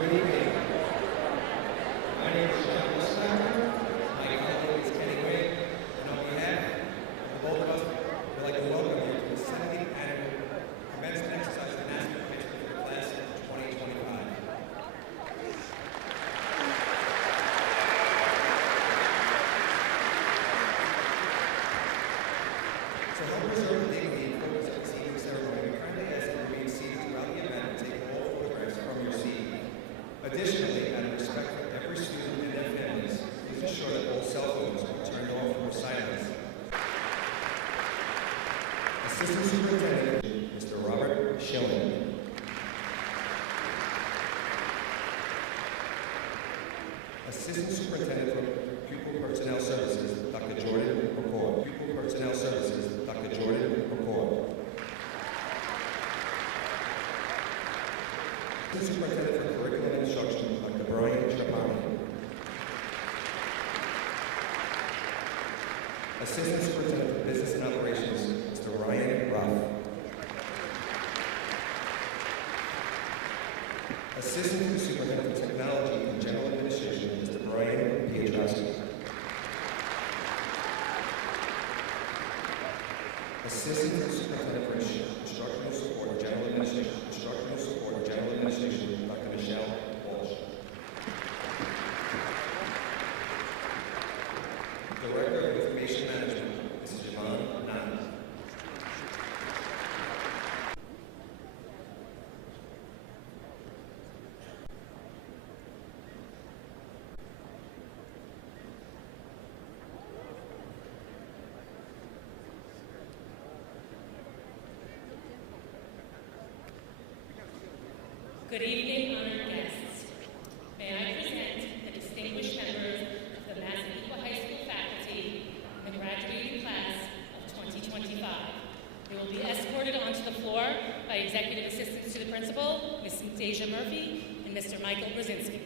Good evening. My name is John Musbacher. My colleague is Kenny Wade. And on behalf of both of us, we'd like to welcome you to the 17th Annual Commencement Exercise in Massapequa for the Class of 2025. To help preserve the dignity and focus of the seating ceremony, we kindly ask that you remain seated throughout the event and take all photographs from your seat. Additionally, out of respect for every student and their families, please ensure that all cell phones are turned off or silenced. Assistant Superintendent, Mr. Robert Schilling. Assistant Superintendent for Pupil Personnel Services, Dr. Jordan McCord. Pupil Personnel Services, Dr. Jordan McCord. Assistant Superintendent for Curriculum and Instruction, Dr. Brian Trapani. Assistant Superintendent for Business and Operations, Mr. Ryan Ruff. Assistant Superintendent for Technology and General Administration, Mr. Brian Pietrowski. Assistant Superintendent for Instructional Support and General Administration, Dr. Michelle Walsh. Director of Information Management, Mrs. Javon Nana. Good evening, honored guests. May I present the distinguished members of the Massapequa High School faculty in the graduating class of 2025. They will be escorted onto the floor by Executive Assistants to the Principal, Ms. Deja Murphy and Mr. Michael Brzezinski.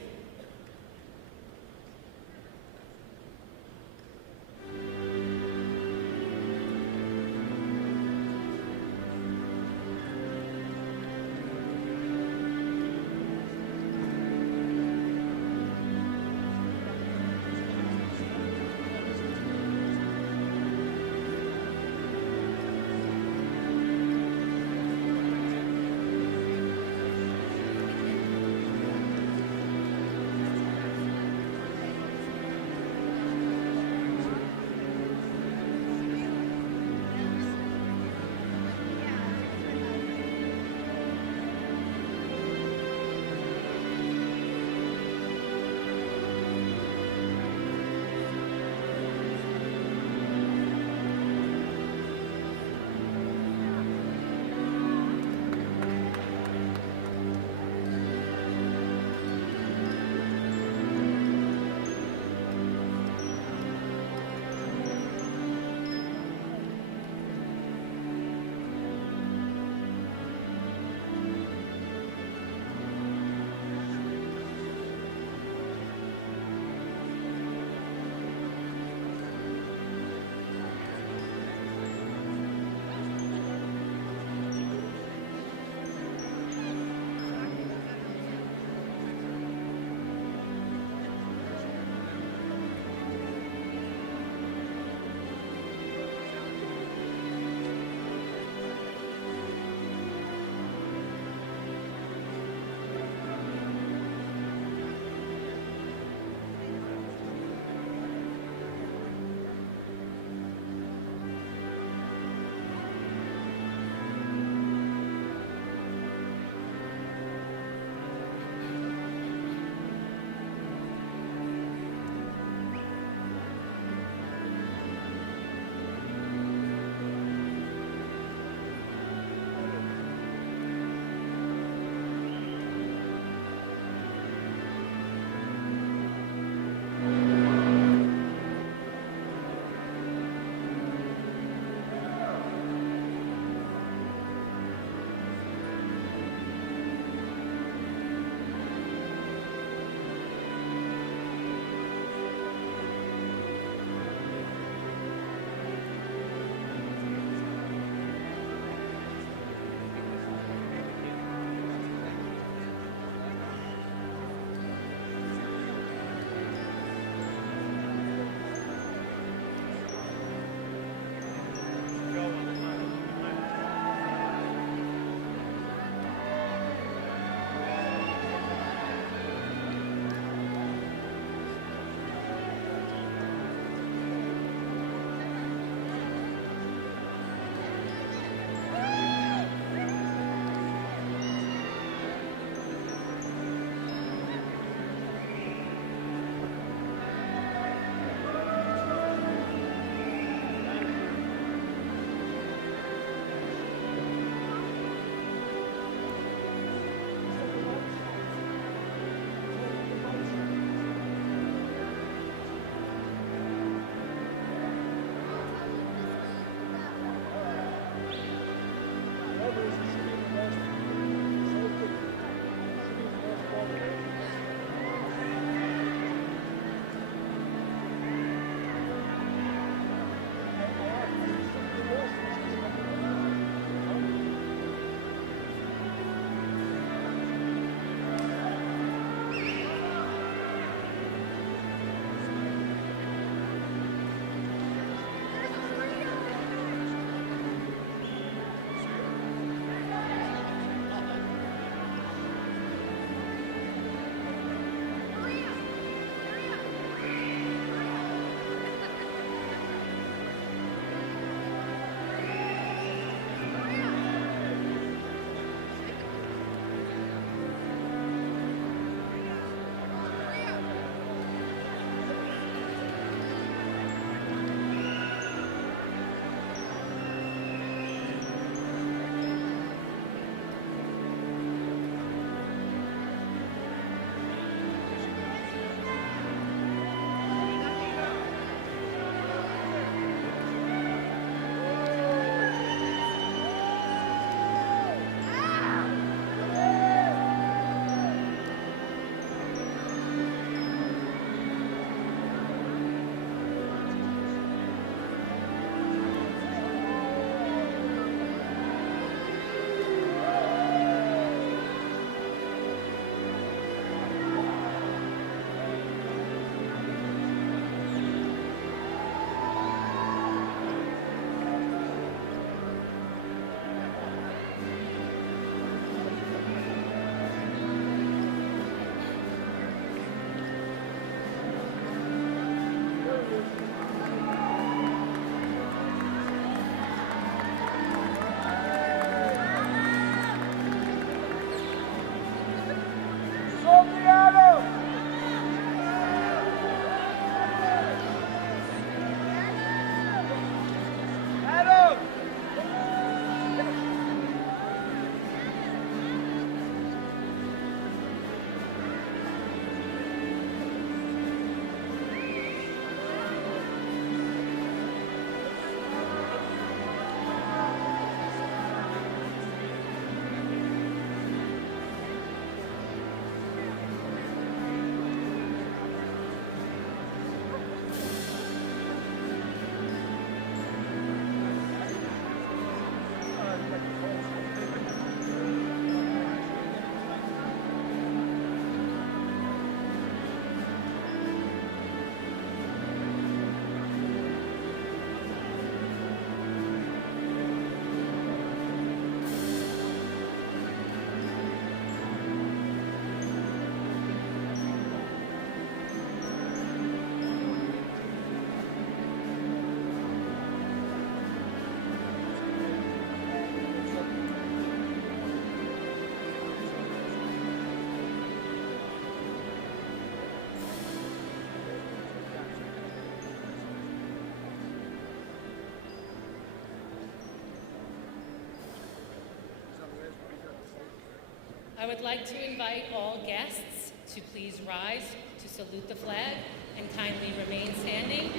I would like to invite all guests to please rise to salute the flag and kindly remain standing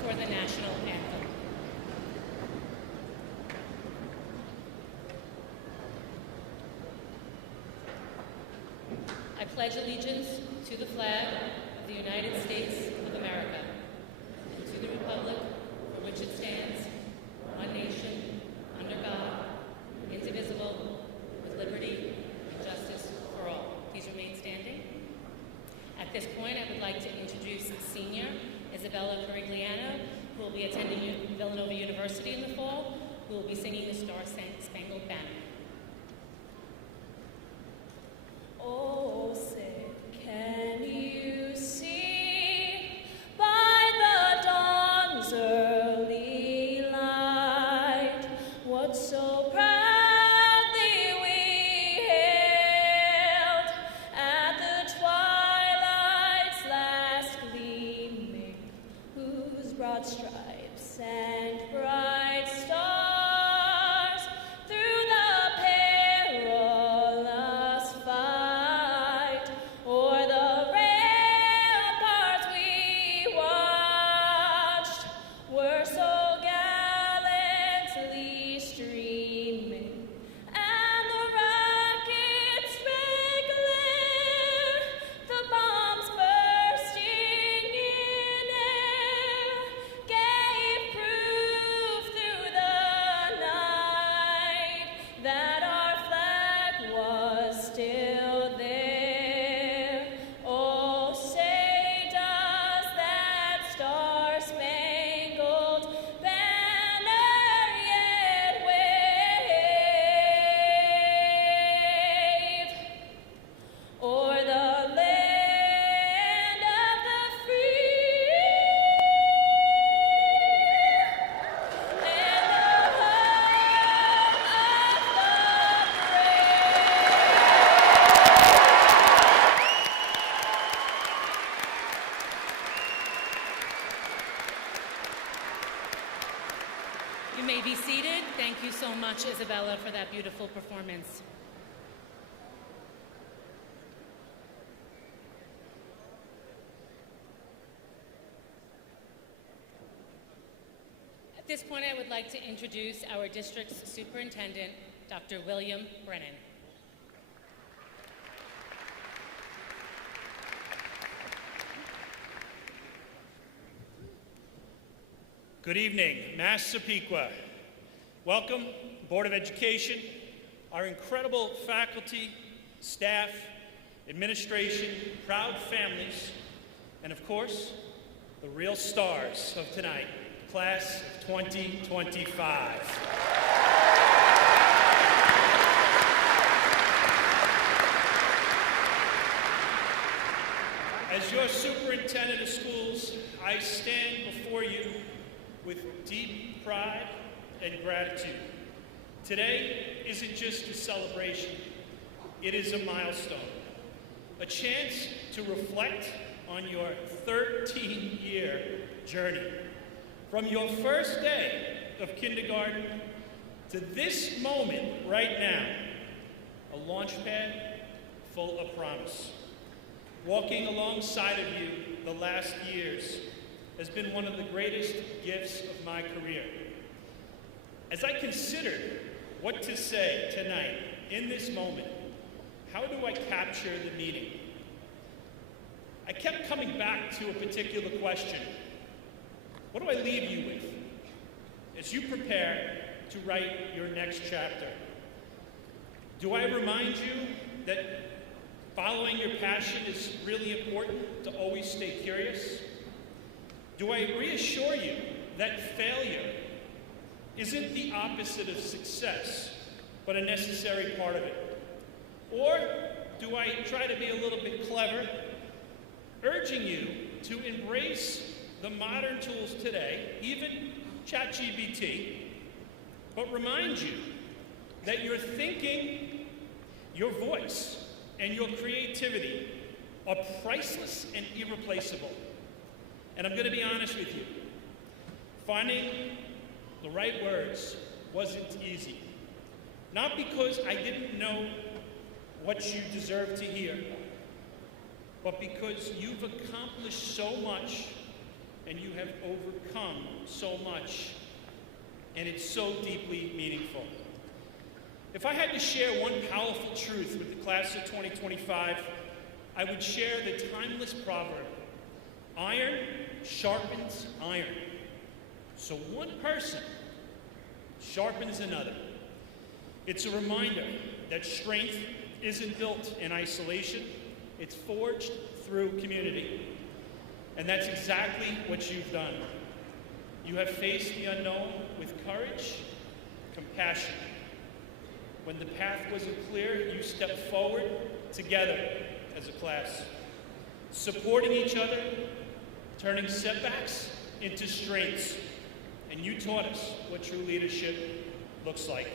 for the national anthem. I pledge allegiance to the flag of the United States of America and to the republic for which it stands, one nation, under God, indivisible, with liberty and justice for all. Please remain standing. At this point, I would like to introduce Senior Isabella Carigliano, who will be attending Villanova University in the fall, who will be singing the Star-Spangled Banner. Oh, say, can you see by the dawn's early light what so proudly we hailed at the twilight's last gleaming, whose broad stripes and bright stars through the perilous fight o'er the ramparts we watched were so gallantly streaming, and the rockets' red glare, the bombs bursting in air, gave proof through the night that our flag was still there. Oh, say does that star-spangled banner yet wave o'er the land of the free and the home of the You may be seated. Thank you so much, Isabella, for that beautiful performance. At this point, I would like to introduce our district's superintendent, Dr. William Brennan. Good evening, Massapequa. Welcome, Board of Education, our incredible faculty, staff, administration, proud families, and of course, the real stars of tonight, class of 2025. As your superintendent of schools, I stand before you with deep pride and gratitude. Today isn't just a celebration, it is a milestone, a chance to reflect on your 13-year journey. From your first day of kindergarten to this moment right now, a launch pad full of promise. Walking alongside of you the last years has been one of the greatest gifts of my career. As I considered what to say tonight in this moment, how do I capture the meaning? I kept coming back to a particular question. What do I leave you with as you prepare to write your next chapter? Do I remind you that following your passion is really important, to always stay curious? Do I reassure you that failure isn't the opposite of success, but a necessary part of it? Or do I try to be a little bit clever, urging you to embrace the modern tools today, even ChatGPT, but remind you that your thinking, your voice, and your creativity are priceless and irreplaceable. And I'm going to be honest with you. Finding the right words wasn't easy. Not because I didn't know what you deserve to hear, but because you've accomplished so much and you have overcome so much, and it's so deeply meaningful. If I had to share one powerful truth with the class of 2025, I would share the timeless proverb, iron sharpens iron. So one person sharpens another. It's a reminder that strength isn't built in isolation, it's forged through community. And that's exactly what you've done. You have faced the unknown with courage, compassion. When the path wasn't clear, you stepped forward together as a class, supporting each other, turning setbacks into strengths. And you taught us what true leadership looks like.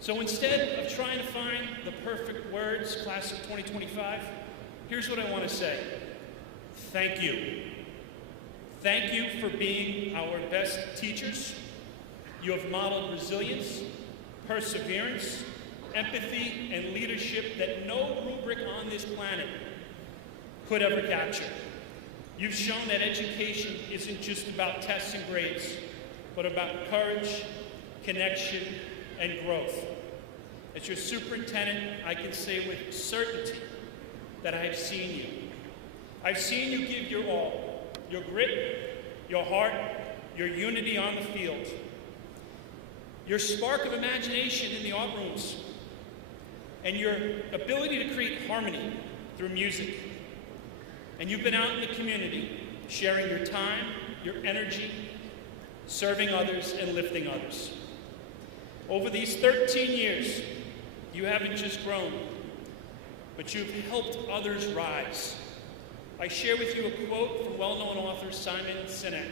So instead of trying to find the perfect words, class of 2025, here's what I want to say. Thank you. Thank you for being our best teachers. You have modeled resilience, perseverance, empathy, and leadership that no rubric on this planet could ever capture. You've shown that education isn't just about tests and grades, but about courage, connection, and growth. As your superintendent, I can say with certainty that I have seen you. I've seen you give your all, your grit, your heart, your unity on the field, your spark of imagination in the art rooms, and your ability to create harmony through music. And you've been out in the community, sharing your time, your energy, serving others and lifting others. Over these 13 years, you haven't just grown, but you've helped others rise. I share with you a quote from well-known author Simon Sinek,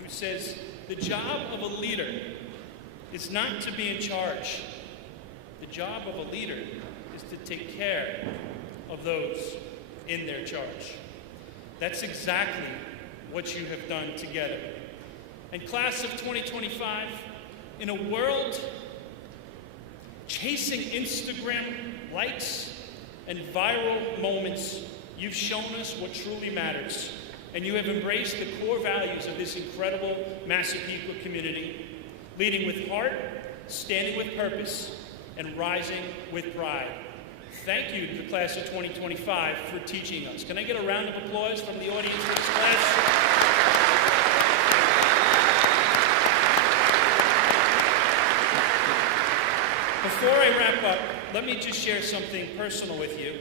who says, "The job of a leader is not to be in charge. The job of a leader is to take care of those in their charge." That's exactly what you have done together. And class of 2025, in a world chasing Instagram likes and viral moments, you've shown us what truly matters. And you have embraced the core values of this incredible Massapequa community, leading with heart, standing with purpose, and rising with pride. Thank you to the class of 2025 for teaching us. Can I get a round of applause from the audience for this class? Before I wrap up, let me just share something personal with you.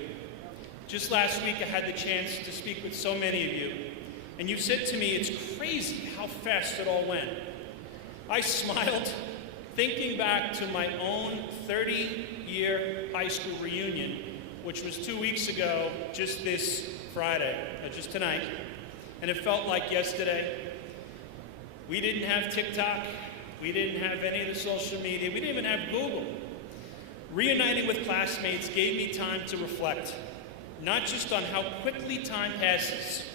Just last week, I had the chance to speak with so many of you, and you said to me, "It's crazy how fast it all went." I smiled, thinking back to my own 30-year high school reunion, which was 2 weeks ago, just this Friday, just tonight, and it felt like yesterday. We didn't have TikTok, we didn't have any of the social media, we didn't even have Google. Reuniting with classmates gave me time to reflect, not just on how quickly time passes,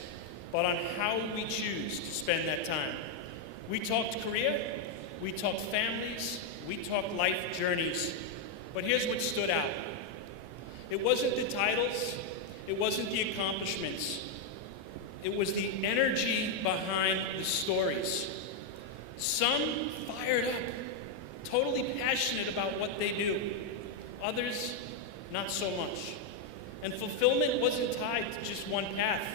but on how we choose to spend that time. We talked career, we talked families, we talked life journeys, but here's what stood out. It wasn't the titles, it wasn't the accomplishments, it was the energy behind the stories. Some fired up, totally passionate about what they do. Others, not so much. And fulfillment wasn't tied to just one path.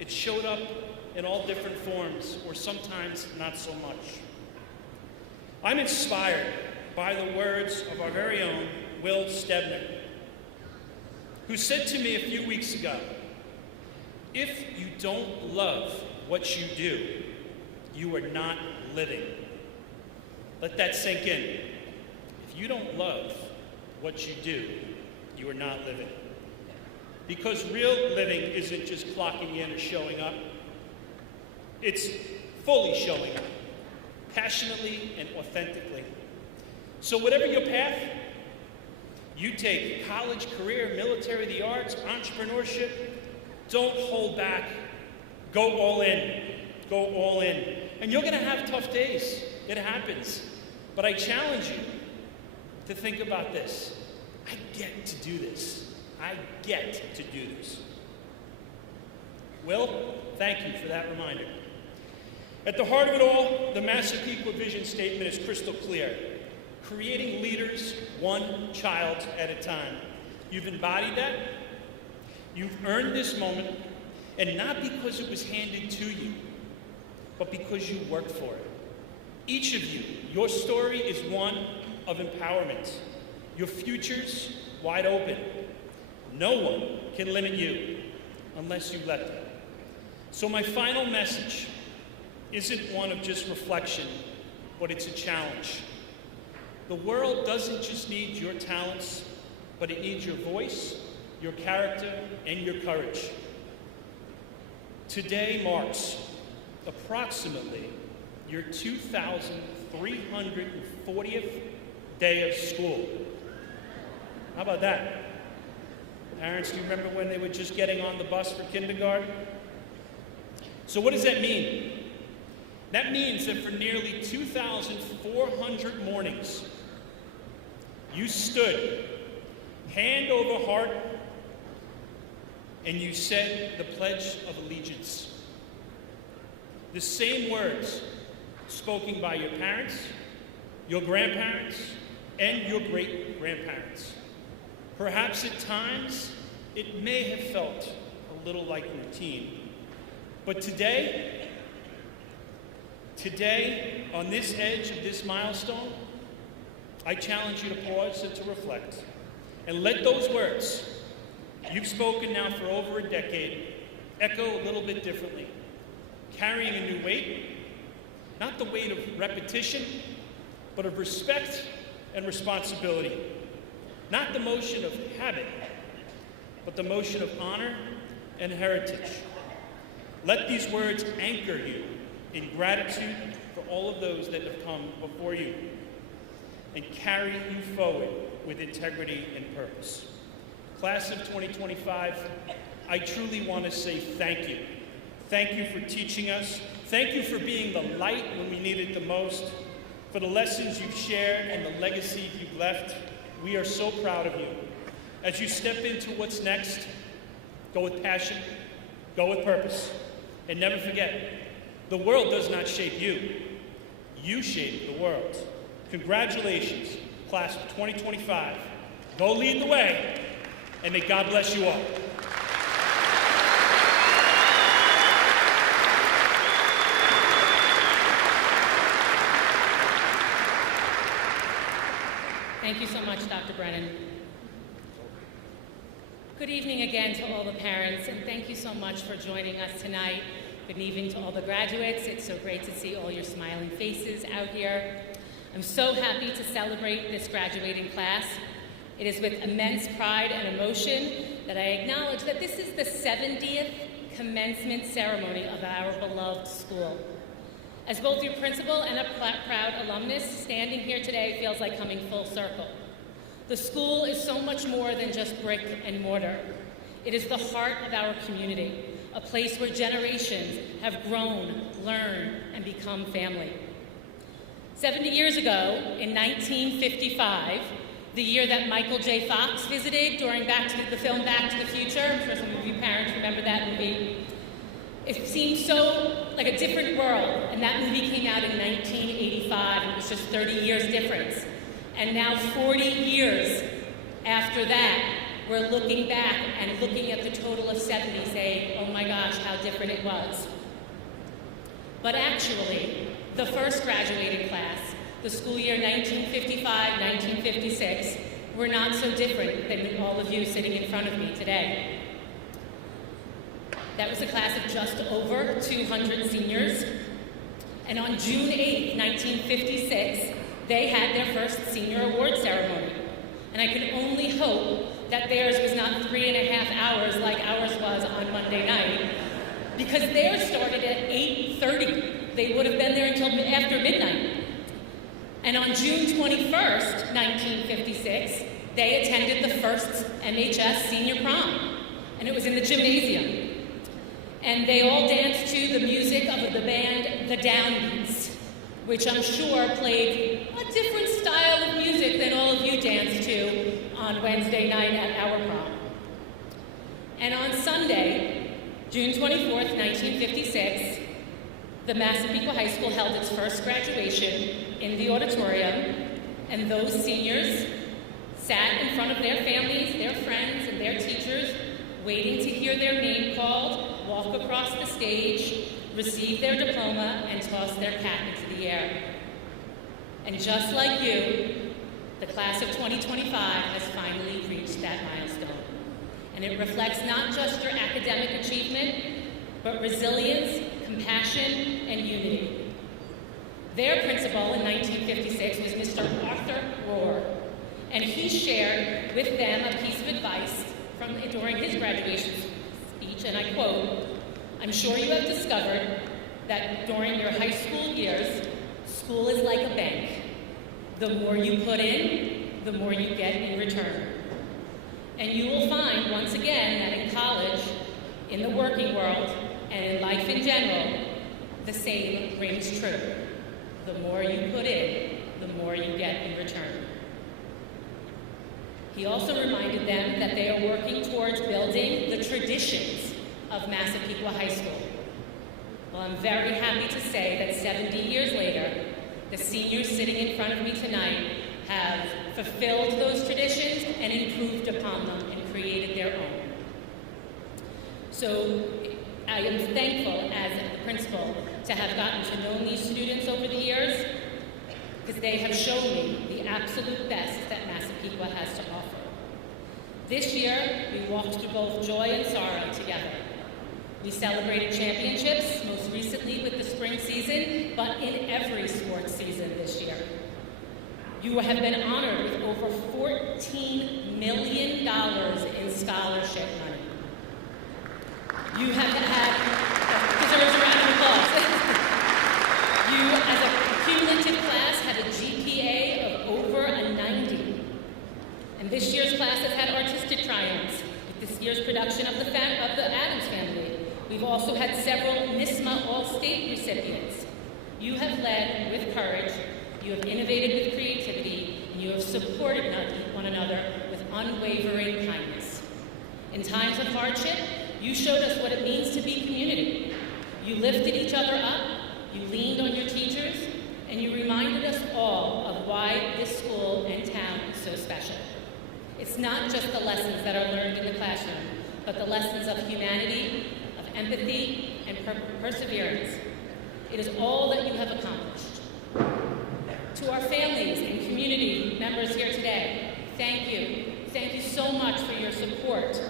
It showed up in all different forms, or sometimes not so much. I'm inspired by the words of our very own Will Stebner, who said to me a few weeks ago, "If you don't love what you do, you are not living." Let that sink in. If you don't love what you do, you are not living. Because real living isn't just clocking in or showing up. It's fully showing up, passionately and authentically. So whatever your path, you take college, career, military, the arts, entrepreneurship, don't hold back. Go all in. Go all in. And you're going to have tough days. It happens. But I challenge you to think about this. I get to do this. I get to do this. Will, thank you for that reminder. At the heart of it all, the Massapequa vision statement is crystal clear. Creating leaders one child at a time. You've embodied that. You've earned this moment, and not because it was handed to you, but because you worked for it. Each of you, your story is one of empowerment. Your future's wide open. No one can limit you unless you let them. So my final message isn't one of just reflection, but it's a challenge. The world doesn't just need your talents, but it needs your voice, your character, and your courage. Today marks approximately your 2,340th day of school. How about that? Parents, do you remember when they were just getting on the bus for kindergarten? So what does that mean? That means that for nearly 2,400 mornings, you stood hand over heart and you said the Pledge of Allegiance. The same words spoken by your parents, your grandparents, and your great-grandparents. Perhaps at times, it may have felt a little like routine. But today, on this edge of this milestone, I challenge you to pause and to reflect. And let those words you've spoken now for over a decade echo a little bit differently, carrying a new weight, not the weight of repetition, but of respect and responsibility. Not the motion of habit, but the motion of honor and heritage. Let these words anchor you in gratitude for all of those that have come before you and carry you forward with integrity and purpose. Class of 2025, I truly want to say thank you. Thank you for teaching us. Thank you for being the light when we need it the most, for the lessons you've shared and the legacy you've left. We are so proud of you. As you step into what's next, go with passion, go with purpose, and never forget, the world does not shape you. You shape the world. Congratulations, class of 2025. Go lead the way, and may God bless you all. Thank you so much, Dr. Brennan. Good evening again to all the parents, and thank you so much for joining us tonight. Good evening to all the graduates. It's so great to see all your smiling faces out here. I'm so happy to celebrate this graduating class. It is with immense pride and emotion that I acknowledge that this is the 70th commencement ceremony of our beloved school. As both your principal and a proud alumnus, standing here today feels like coming full circle. The school is so much more than just brick and mortar. It is the heart of our community, a place where generations have grown, learned, and become family. 70 years ago, in 1955, the year that Michael J. Fox visited during the film Back to the Future, I'm sure some of you parents remember that movie. It seemed so like a different world, and that movie came out in 1985, and it was just 30 years difference. And now 40 years after that, we're looking back and looking at the total of 70, saying, oh my gosh, how different it was. But actually, the first graduating class, the school year 1955-1956, were not so different than all of you sitting in front of me today. That was a class of just over 200 seniors. And on June 8, 1956, they had their first senior award ceremony. And I can only hope that theirs was not 3.5 hours like ours was on Monday night, because theirs started at 8:30. They would have been there until after midnight. And on June 21st, 1956, they attended the first MHS senior prom, and it was in the gymnasium. And they all danced to the music of the band The Downbeats, which I'm sure played a different style of music than all of you danced to on Wednesday night at our prom. And on Sunday, June 24th, 1956, the Massapequa High School held its first graduation in the auditorium, and those seniors sat in front of their families, their friends, and their teachers, waiting to hear their name called, walk across the stage, receive their diploma, and toss their cap into the air. And just like you, the class of 2025 has finally reached that milestone. And it reflects not just your academic achievement, but resilience, compassion, and unity. Their principal in 1956 was Mr. Arthur Rohr, and he shared with them a piece of advice during his graduation speech, and I quote, "I'm sure you have discovered that during your high school years, school is like a bank. The more you put in, the more you get in return. And you will find, once again, that in college, in the working world, and in life in general, the same rings true. The more you put in, the more you get in return." He also reminded them that they are working towards building the traditions of Massapequa High School. Well, I'm very happy to say that 70 years later, the seniors sitting in front of me tonight have fulfilled those traditions and improved upon them and created their own. So I am thankful as the principal to have gotten to know these students over the years, because they have shown me the absolute best that Massapequa has to offer. This year, we walked through both joy and sorrow together. We celebrated championships, most recently with the spring season, but in every sports season this year. You have been honored with over $14 million in scholarship money. You have had, deserves a round of applause. You, as a cumulative class, had a GPA of over a 90. And this year's class has had artistic triumphs with this year's production of the Addams Family. We've also had several NISMA All-State recipients. You have led with courage, you have innovated with creativity, and you have supported one another with unwavering kindness. In times of hardship, you showed us what it means to be community. You lifted each other up, you leaned on your teachers, and you reminded us all of why this school and town is so special. It's not just the lessons that are learned in the classroom, but the lessons of humanity, of empathy, and perseverance. It is all that you have accomplished. To our families and community members here today, thank you. Thank you so much for your support,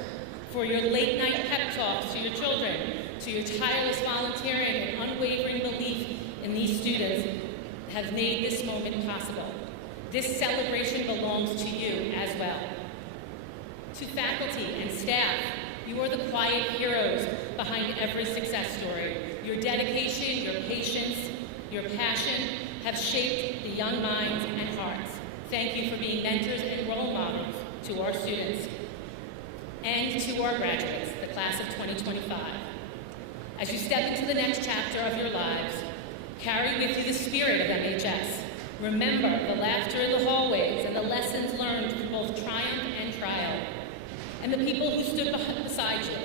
for your late night pep talks to your children, to your tireless volunteering and unwavering belief in these students have made this moment possible. This celebration belongs to you as well. To faculty and staff, you are the quiet heroes behind every success story. Your dedication, your patience, your passion have shaped the young minds and hearts. Thank you for being mentors and role models to our students and to our graduates, the class of 2025. As you step into the next chapter of your lives, carry with you the spirit of MHS. Remember the laughter in the hallways and the lessons learned through both triumph and trial, and the people who stood beside you.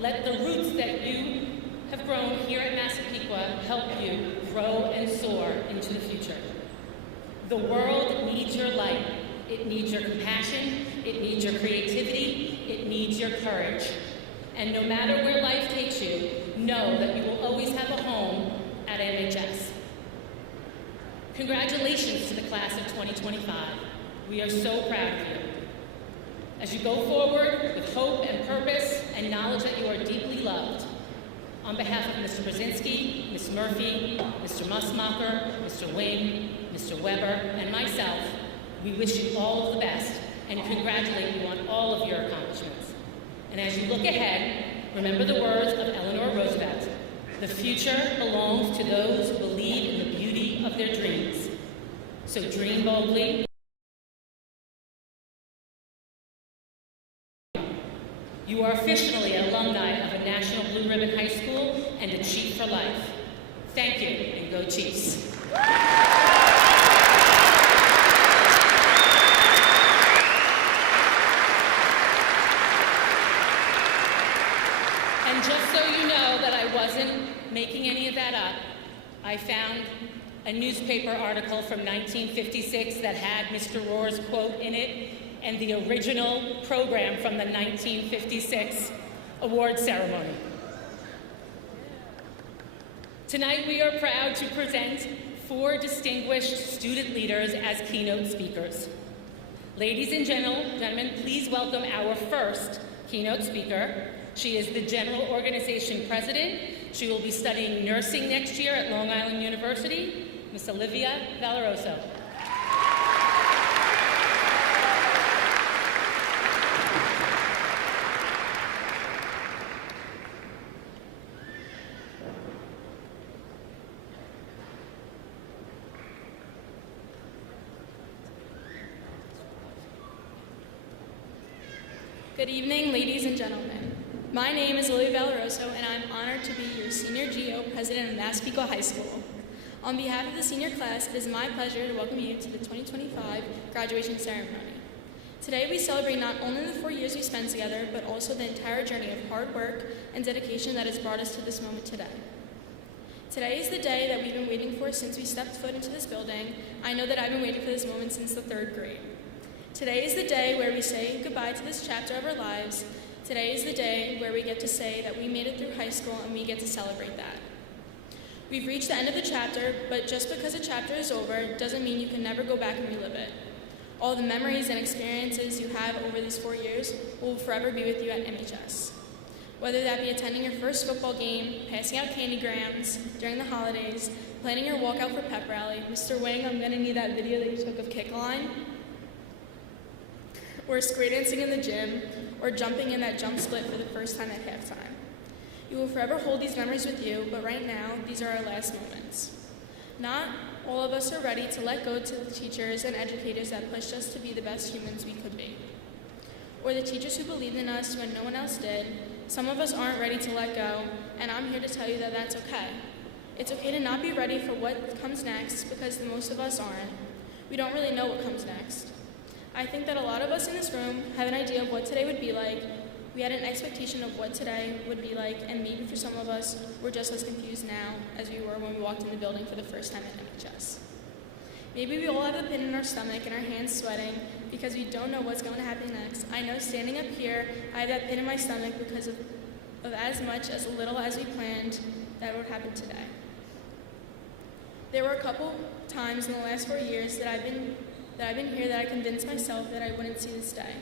Let the roots that you have grown here at Massapequa help you grow and soar into the future. The world needs your light. It needs your compassion. It needs your creativity. It needs your courage. And no matter where life takes you, know that you will always have a home at MHS. Congratulations to the class of 2025. We are so proud of you. As you go forward with hope and purpose and knowledge that you are deeply loved, on behalf of Mr. Brzezinski, Ms. Murphy, Mr. Musmacher, Mr. Wing, Mr. Weber, and myself, we wish you all of the best and congratulate you on all of your accomplishments. And as you look ahead, remember the words of Eleanor Roosevelt: the future belongs to those who believe in the beauty of their dreams. So dream boldly. You are officially an alumni of a National Blue Ribbon High School and a Chief for life. Thank you, and go Chiefs. And just so you know that I wasn't making any of that up, I found a newspaper article from 1956 that had Mr. Rohr's quote in it and the original program from the 1956 award ceremony. Tonight we are proud to present 4 distinguished student leaders as keynote speakers. Ladies and gentlemen, please welcome our first keynote speaker. She is the General Organization President. She will be studying nursing next year at Long Island University, Ms. Olivia Valeroso. Good evening, ladies and gentlemen. My name is Olivia Valeroso, and I'm honored to be your Senior GO President of Massapequa High School. On behalf of the senior class, it is my pleasure to welcome you to the 2025 graduation ceremony. Today, we celebrate not only the 4 years we spent together, but also the entire journey of hard work and dedication that has brought us to this moment today. Today is the day that we've been waiting for since we stepped foot into this building. I know that I've been waiting for this moment since the 3rd grade. Today is the day where we say goodbye to this chapter of our lives. Today is the day where we get to say that we made it through high school and we get to celebrate that. We've reached the end of the chapter, but just because a chapter is over doesn't mean you can never go back and relive it. All the memories and experiences you have over these 4 years will forever be with you at MHS. Whether that be attending your first football game, passing out candygrams during the holidays, planning your walkout for pep rally, Mr. Wing, I'm gonna need that video that you took of kick line, or square dancing in the gym, or jumping in that jump split for the first time at halftime. You will forever hold these memories with you, but right now, these are our last moments. Not all of us are ready to let go to the teachers and educators that pushed us to be the best humans we could be, or the teachers who believed in us when no one else did. Some of us aren't ready to let go, and I'm here to tell you that that's okay. It's okay to not be ready for what comes next, because most of us aren't. We don't really know what comes next. I think that a lot of us in this room have an idea of what today would be like. We had an expectation of what today would be like, and maybe for some of us, we're just as confused now as we were when we walked in the building for the first time at MHS. Maybe we all have a pin in our stomach and our hands sweating because we don't know what's going to happen next. I know standing up here, I have that pin in my stomach because of as much as little as we planned that would happen today. There were a couple times in the last 4 years that I've been here that I convinced myself that I wouldn't see this day,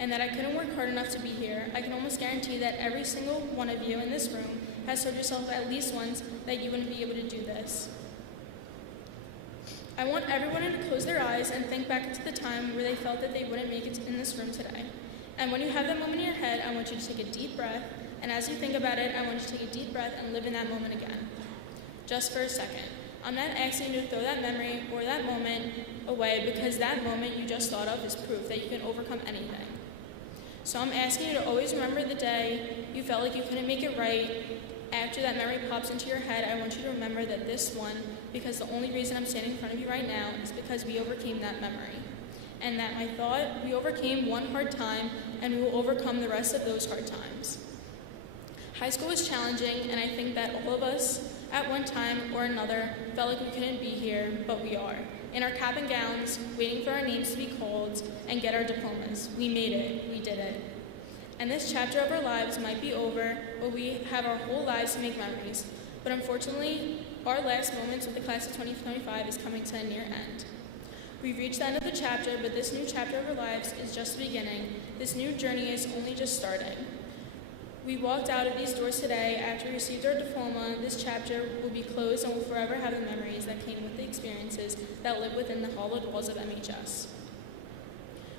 and that I couldn't work hard enough to be here. I can almost guarantee that every single one of you in this room has told yourself at least once that you wouldn't be able to do this. I want everyone to close their eyes and think back to the time where they felt that they wouldn't make it in this room today. And when you have that moment in your head, I want you to take a deep breath, and as you think about it, I want you to take a deep breath and live in that moment again. Just for a second. I'm not asking you to throw that memory or that moment away, because that moment you just thought of is proof that you can overcome anything. So I'm asking you to always remember the day you felt like you couldn't make it right. After that memory pops into your head, I want you to remember that this one, because the only reason I'm standing in front of you right now is because we overcame that memory. And that I thought we overcame one hard time, and we will overcome the rest of those hard times. High school was challenging, and I think that all of us at one time or another felt like we couldn't be here, but we are. In our cap and gowns, waiting for our names to be called and get our diplomas. We made it. We did it. And this chapter of our lives might be over, but we have our whole lives to make memories. But unfortunately, our last moments with the class of 2025 is coming to a near end. We've reached the end of the chapter, but this new chapter of our lives is just the beginning. This new journey is only just starting. We walked out of these doors today after we received our diploma. This chapter will be closed and will forever have the memories that came with the experiences that live within the hollowed walls of MHS.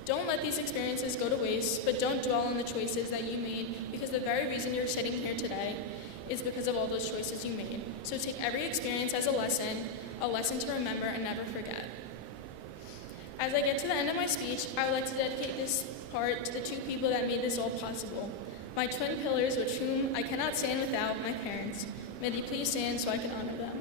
Don't let these experiences go to waste, but don't dwell on the choices that you made, because the very reason you're sitting here today is because of all those choices you made. So take every experience as a lesson to remember and never forget. As I get to the end of my speech, I would like to dedicate this part to the 2 people that made this all possible. My twin pillars, with whom I cannot stand without, my parents. May they please stand so I can honor them.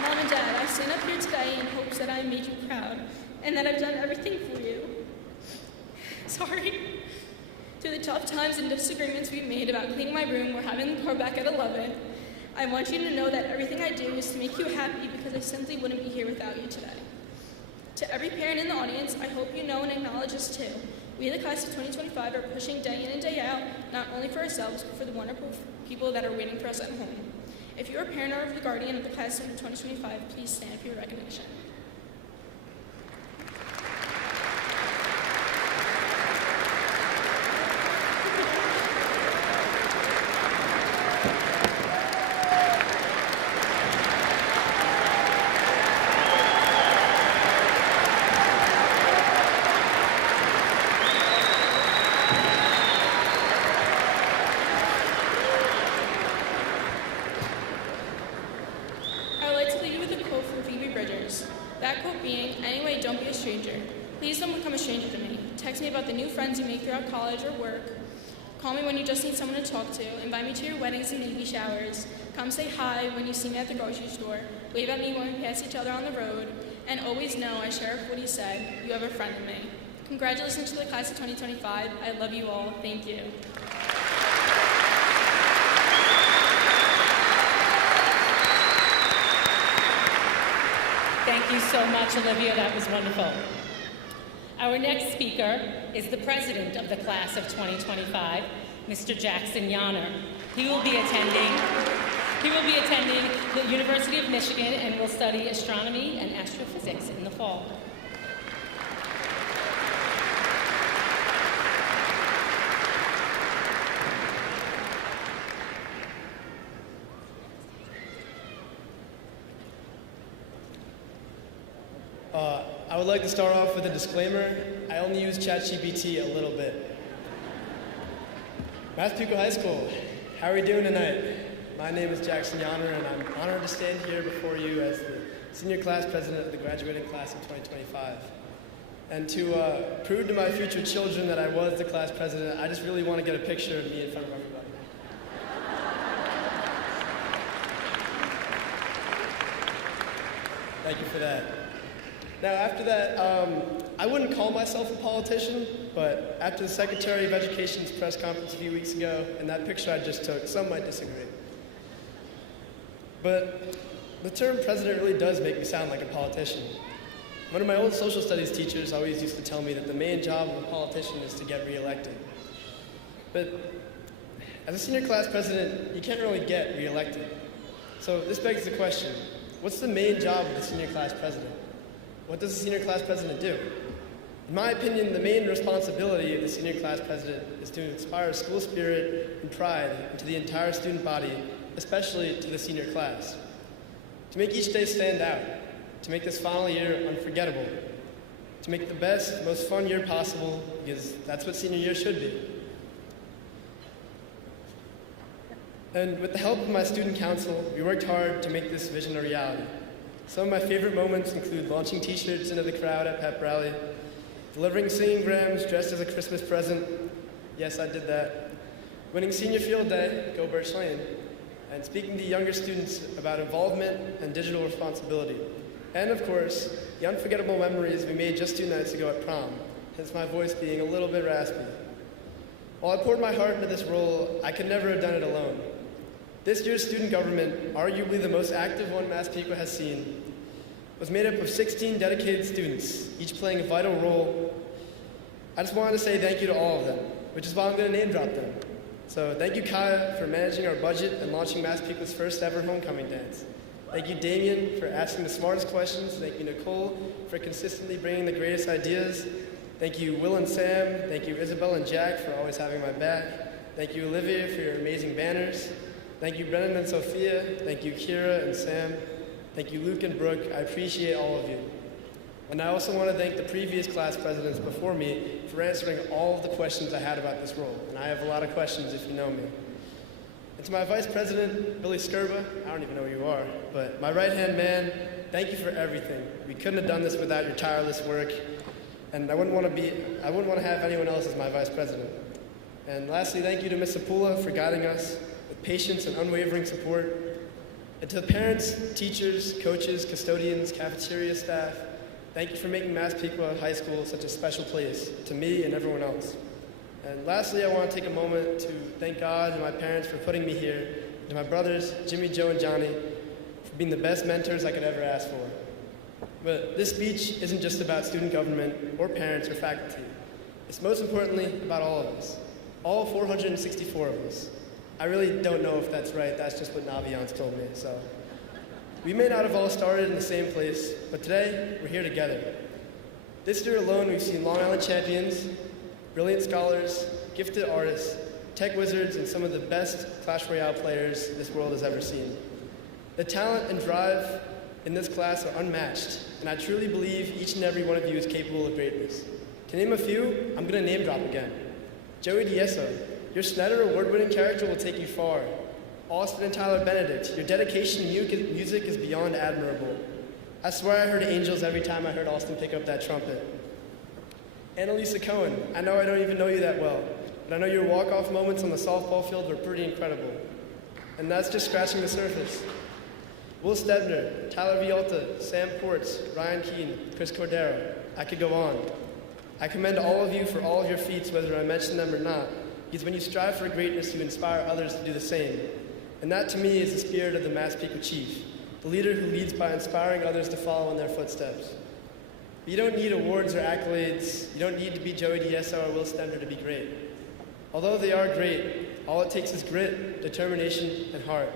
Mom and Dad, I stand up here here today in hopes that I made you proud and that I've done everything for you. Sorry. Through the tough times and disagreements we've made about cleaning my room or having the car back at 11, I want you to know that everything I do is to make you happy because I simply wouldn't be here without you today. To every parent in the audience, I hope you know and acknowledge this too. We, the class of 2025, are pushing day in and day out, not only for ourselves, but for the wonderful people that are waiting for us at home. If you're a parent or the guardian of the class of 2025, please stand for your recognition. Please don't become a stranger to me. Text me about the new friends you make throughout college or work. Call me when you just need someone to talk to. Invite me to your weddings and baby showers. Come say hi when you see me at the grocery store. Wave at me when we pass each other on the road. And always know I share what he said. You have a friend in me. Congratulations to the class of 2025. I love you all. Thank you. Thank you so much, Olivia. That was wonderful. Our next speaker is the president of the class of 2025, Mr. Jackson Yonner. He will be attending the University of Michigan and will study astronomy and astrophysics in the fall. I would like to start off with a disclaimer. I only use ChatGPT a little bit. Massapequa High School, how are we doing tonight? My name is Jackson Yonner, and I'm honored to stand here before you as the senior class president of the graduating class of 2025. And to prove to my future children that I was the class president, I just really want to get a picture of me in front of everybody. Thank you for that. Now, after that, I wouldn't call myself a politician, but after the Secretary of Education's press conference a few weeks ago and that picture I just took, some might disagree. But the term president really does make me sound like a politician. One of my old social studies teachers always used to tell me that the main job of a politician is to get reelected. But as a senior class president, you can't really get reelected. So this begs the question, what's the main job of the senior class president? What does the senior class president do? In my opinion, the main responsibility of the senior class president is to inspire school spirit and pride into the entire student body, especially to the senior class. To make each day stand out, to make this final year unforgettable, to make it the best, most fun year possible, because that's what senior year should be. And with the help of my student council, we worked hard to make this vision a reality. Some of my favorite moments include launching t-shirts into the crowd at pep rally, delivering singing grams dressed as a Christmas present. Yes, I did that. Winning senior field day, go Birch Lane, and speaking to younger students about involvement and digital responsibility. And of course, the unforgettable memories we made just 2 nights ago at prom, hence my voice being a little bit raspy. While I poured my heart into this role, I could never have done it alone. This year's student government, arguably the most active one Massapequa has seen, was made up of 16 dedicated students, each playing a vital role. I just wanted to say thank you to all of them, which is why I'm going to name drop them. So thank you, Kaya, for managing our budget and launching Massapequa's first ever homecoming dance. Thank you, Damien, for asking the smartest questions. Thank you, Nicole, for consistently bringing the greatest ideas. Thank you, Will and Sam. Thank you, Isabel and Jack, for always having my back. Thank you, Olivia, for your amazing banners. Thank you, Brennan and Sophia. Thank you, Kira and Sam. Thank you, Luke and Brooke. I appreciate all of you. And I also want to thank the previous class presidents before me for answering all of the questions I had about this role. And I have a lot of questions if you know me. And to my vice president, Billy Skirba, I don't even know who you are, but my right-hand man, thank you for everything. We couldn't have done this without your tireless work. And I wouldn't want to have anyone else as my vice president. And lastly, thank you to Ms. Sapula for guiding us with patience and unwavering support. And to the parents, teachers, coaches, custodians, cafeteria staff, thank you for making Massapequa High School such a special place to me and everyone else. And lastly, I want to take a moment to thank God and my parents for putting me here, and to my brothers, Jimmy, Joe, and Johnny, for being the best mentors I could ever ask for. But this speech isn't just about student government or parents or faculty. It's most importantly about all of us, all 464 of us. I really don't know if that's right. That's just what Naviance told me. So we may not have all started in the same place, but today we're here together. This year alone, we've seen Long Island champions, brilliant scholars, gifted artists, tech wizards, and some of the best Clash Royale players this world has ever seen. The talent and drive in this class are unmatched, and I truly believe each and every one of you is capable of greatness. To name a few, I'm going to name drop again. Joey Dieso, your Snetter award-winning character will take you far. Austin and Tyler Benedict, your dedication to music is beyond admirable. I swear I heard angels every time I heard Austin pick up that trumpet. Annalisa Cohen, I know I don't even know you that well, but I know your walk-off moments on the softball field were pretty incredible. And that's just scratching the surface. Will Stebner, Tyler Violta, Sam Ports, Ryan Keene, Chris Cordero, I could go on. I commend all of you for all of your feats, whether I mention them or not, because when you strive for greatness, you inspire others to do the same. And that, to me, is the spirit of the Massapequa Chief, the leader who leads by inspiring others to follow in their footsteps. But you don't need awards or accolades. You don't need to be Joey Dieso or Will Stender to be great. Although they are great, all it takes is grit, determination, and heart.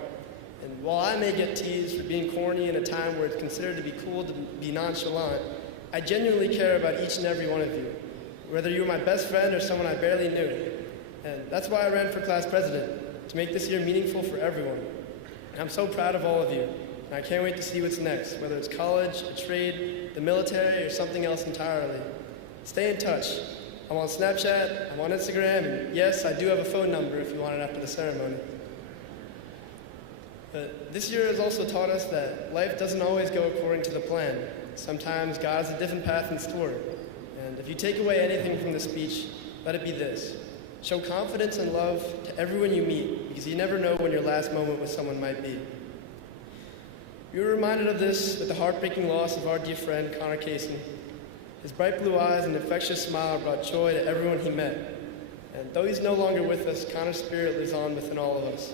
And while I may get teased for being corny in a time where it's considered to be cool to be nonchalant, I genuinely care about each and every one of you, whether you were my best friend or someone I barely knew. And that's why I ran for class president, to make this year meaningful for everyone. And I'm so proud of all of you, and I can't wait to see what's next, whether it's college, a trade, the military, or something else entirely. Stay in touch. I'm on Snapchat, I'm on Instagram, and yes, I do have a phone number if you want it after the ceremony. But this year has also taught us that life doesn't always go according to the plan. Sometimes God has a different path in store. And if you take away anything from the speech, let it be this. Show confidence and love to everyone you meet, because you never know when your last moment with someone might be. We were reminded of this with the heartbreaking loss of our dear friend, Connor Kaysen. His bright blue eyes and infectious smile brought joy to everyone he met. And though he's no longer with us, Connor's spirit lives on within all of us.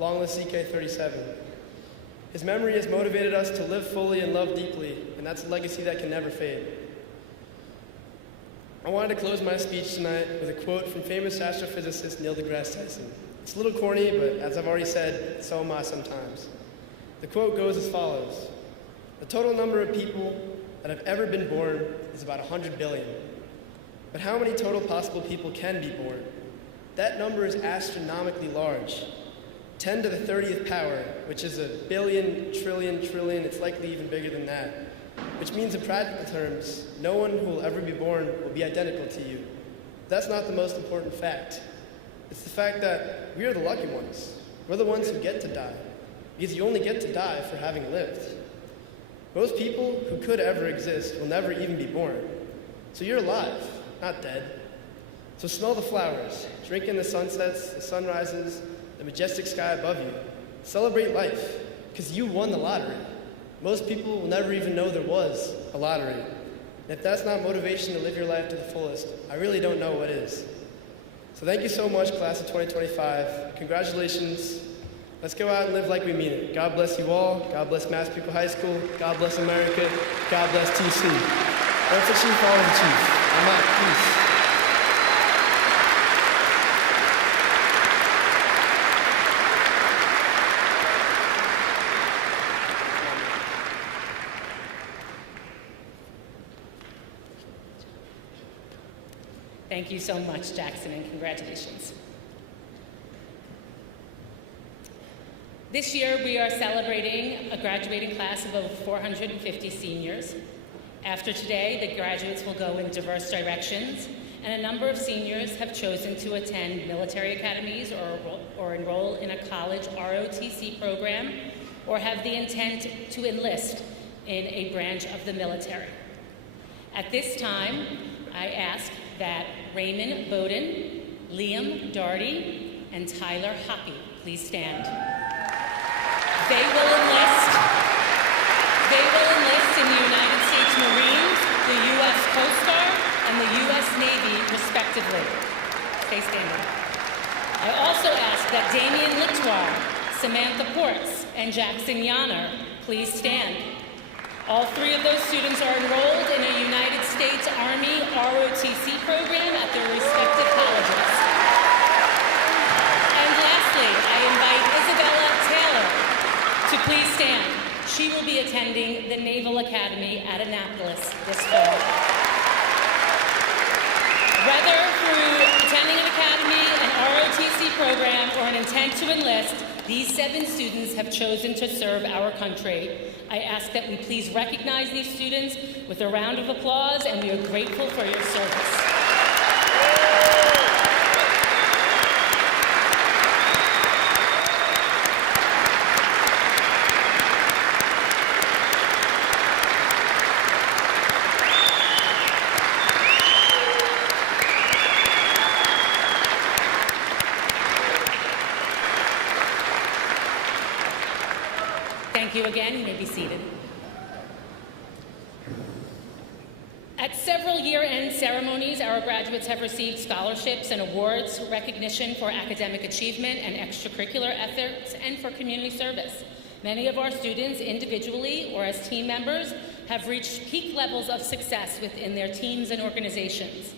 Long live CK37. His memory has motivated us to live fully and love deeply, and that's a legacy that can never fade. I wanted to close my speech tonight with a quote from famous astrophysicist Neil deGrasse Tyson. It's a little corny, but as I've already said, so am I sometimes. The quote goes as follows: "The total number of people that have ever been born is about 100 billion. But how many total possible people can be born? That number is astronomically large. 10 to the 30th power, which is a billion, trillion, it's likely even bigger than that. Which means in practical terms, no one who will ever be born will be identical to you. That's not the most important fact. It's the fact that we are the lucky ones. We're the ones who get to die, because you only get to die for having lived. Most people who could ever exist will never even be born. So you're alive, not dead. So smell the flowers, drink in the sunsets, the sunrises, the majestic sky above you. Celebrate life, because you won the lottery. Most people will never even know there was a lottery. And if that's not motivation to live your life to the fullest, I really don't know what is. So thank you so much, class of 2025. Congratulations. Let's go out and live like we mean it. God bless you all. God bless Massapequa High School. God bless America. God bless TC. Don't the chief, follow the chief. I'm out. Peace. Thank you so much, Jackson, and congratulations. This year, we are celebrating a graduating class of over 450 seniors. After today, the graduates will go in diverse directions, and a number of seniors have chosen to attend military academies or enroll in a college ROTC program, or have the intent to enlist in a branch of the military. At this time, I ask that Raymond Bowden, Liam Doherty, and Tyler Hockey please stand. They will enlist in the United States Marines, the U.S. Coast Guard, and the U.S. Navy, respectively. Stay standing. I also ask that Damien Litoir, Samantha Ports, and Jackson Yanner please stand. All three of those students are enrolled in a United States Army ROTC program at their respective colleges. And lastly, I invite Isabella Taylor to please stand. She will be attending the Naval Academy at Annapolis this fall. Whether through attending an academy, an ROTC program, or an intent to enlist, these 7 students have chosen to serve our country. I ask that we please recognize these students with a round of applause, and we are grateful for your service. Thank you again. You may be seated. At several year-end ceremonies, our graduates have received scholarships and awards, recognition for academic achievement and extracurricular efforts, and for community service. Many of our students, individually or as team members, have reached peak levels of success within their teams and organizations.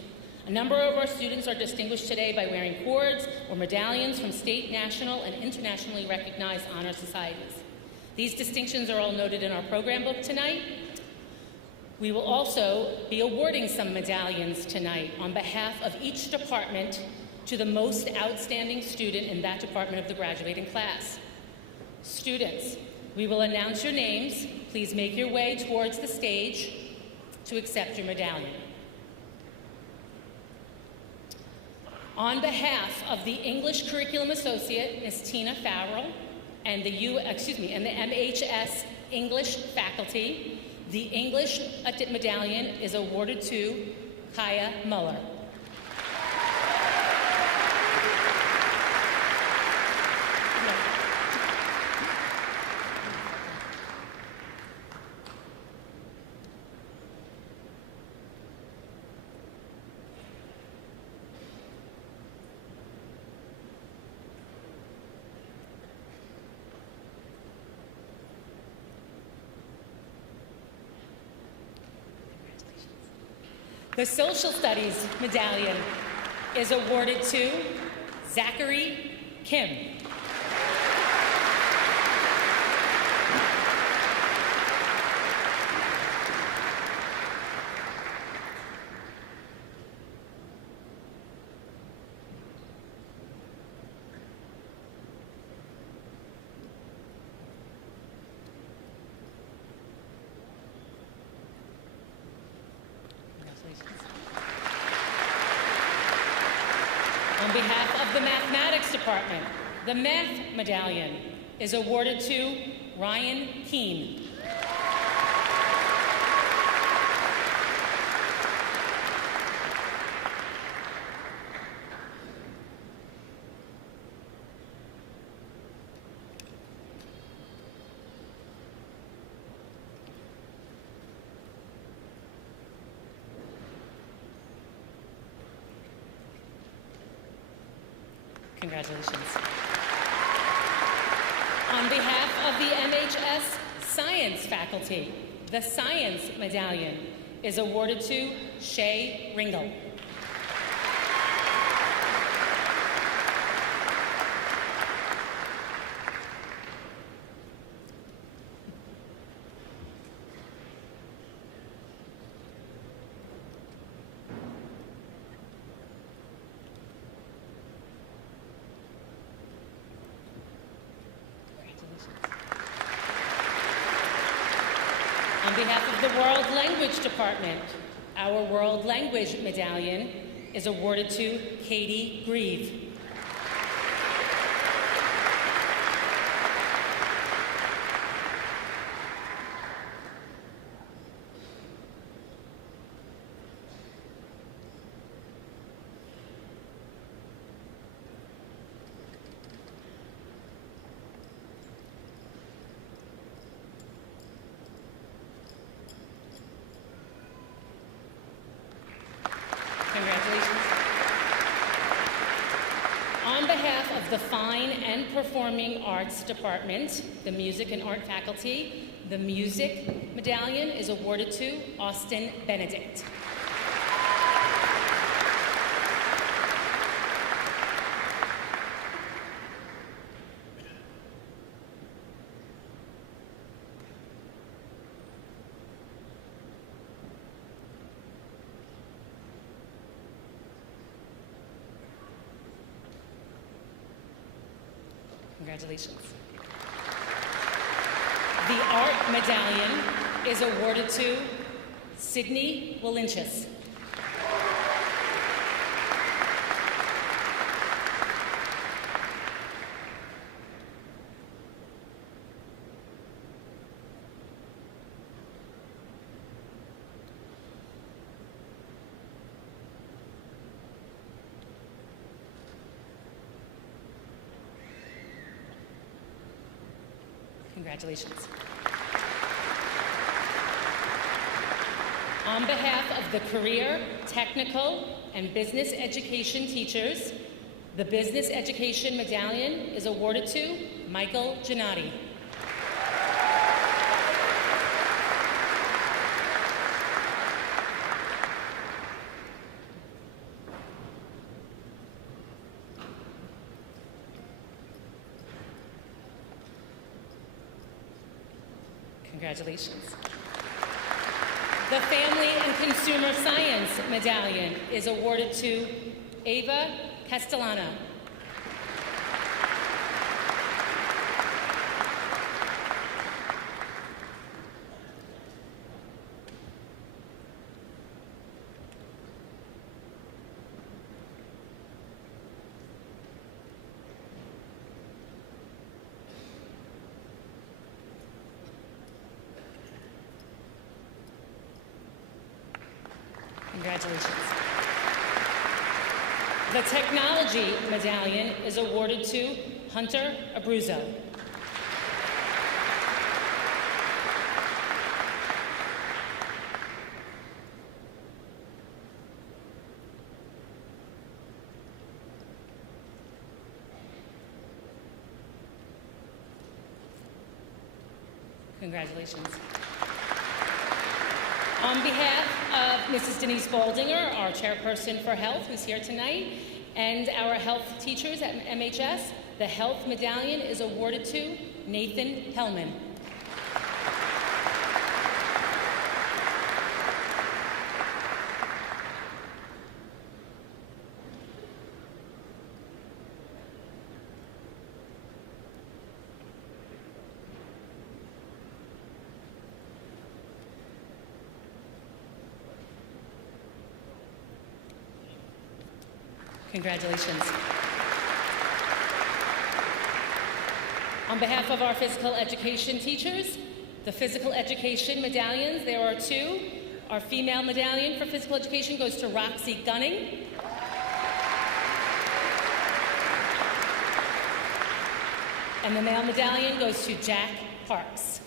A number of our students are distinguished today by wearing cords or medallions from state, national, and internationally recognized honor societies. These distinctions are all noted in our program book tonight. We will also be awarding some medallions tonight on behalf of each department to the most outstanding student in that department of the graduating class. Students, we will announce your names. Please make your way towards the stage to accept your medallion. On behalf of the English Curriculum Associate, Ms. Tina Farrell, and the MHS English faculty, the English medallion is awarded to Kaya Muller. The Social Studies medallion is awarded to Zachary Kim. On behalf of the Mathematics Department, the Math Medallion is awarded to Ryan Keene. Congratulations. On behalf of the MHS Science faculty, the Science Medallion is awarded to Shay Ringel. On behalf of the World Language Department, our World Language Medallion is awarded to Katie Grieve. behalf of the Fine and Performing Arts Department, the Music and Art faculty, the Music Medallion is awarded to Austin Benedict. Congratulations. The Art Medallion is awarded to Sydney Walinchis. Congratulations. On behalf of the Career, Technical, and Business Education teachers, the Business Education Medallion is awarded to Michael Gennady. Congratulations. The Family and Consumer Science Medallion is awarded to Ava Castellano. Congratulations. The Technology Medallion is awarded to Hunter Abruzzo. Congratulations. On behalf of Mrs. Denise Baldinger, our chairperson for health, who's here tonight, and our health teachers at MHS, the Health Medallion is awarded to Nathan Hellman. Congratulations. On behalf of our physical education teachers, the Physical Education Medallions, there are two. Our female medallion for physical education goes to Roxy Gunning. And the male medallion goes to Jack Parks.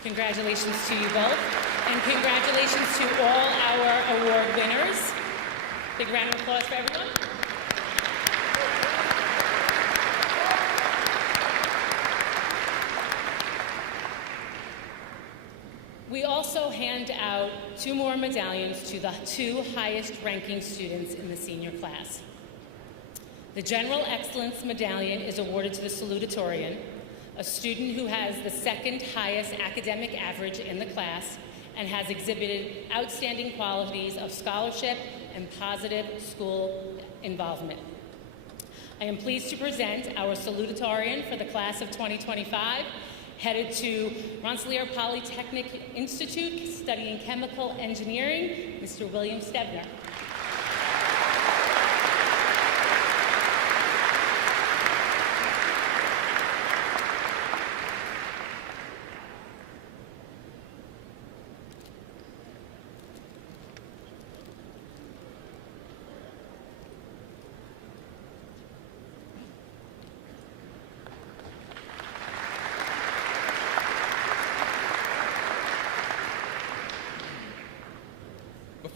Congratulations to you both, and congratulations to all our award winners. Big round of applause for everyone. We also hand out 2 more medallions to the 2 highest ranking students in the senior class. The General Excellence Medallion is awarded to the Salutatorian, a student who has the 2nd highest academic average in the class and has exhibited outstanding qualities of scholarship and positive school involvement. I am pleased to present our Salutatorian for the class of 2025, headed to Rensselaer Polytechnic Institute, studying chemical engineering, Mr. William Stebner.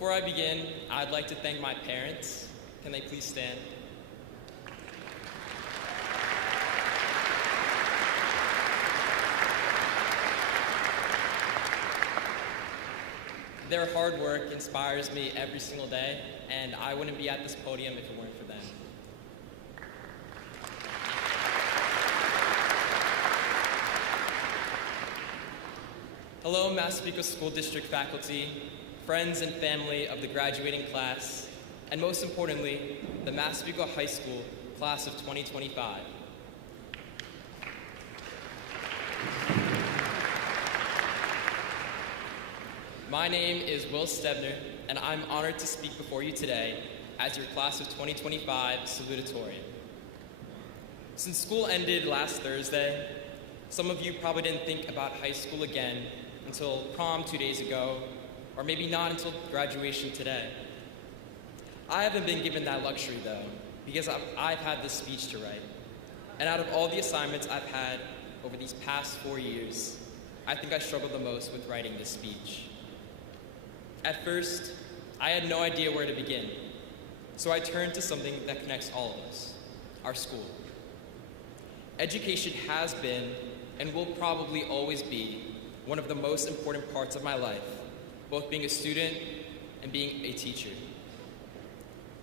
Before I begin, I'd like to thank my parents. Can they please stand? Their hard work inspires me every single day, and I wouldn't be at this podium if it weren't for them. Hello, Massapequa School District faculty, friends and family of the graduating class, and most importantly, the Massapequa High School class of 2025. My name is Will Stebner, and I'm honored to speak before you today as your class of 2025 Salutatorian. Since school ended last Thursday, some of you probably didn't think about high school again until prom 2 days ago, or maybe not until graduation today. I haven't been given that luxury though, because I've had this speech to write. And out of all the assignments I've had over these past 4 years, I think I struggled the most with writing this speech. At first, I had no idea where to begin, so I turned to something that connects all of us, our school. Education has been, and will probably always be, one of the most important parts of my life, both being a student and being a teacher.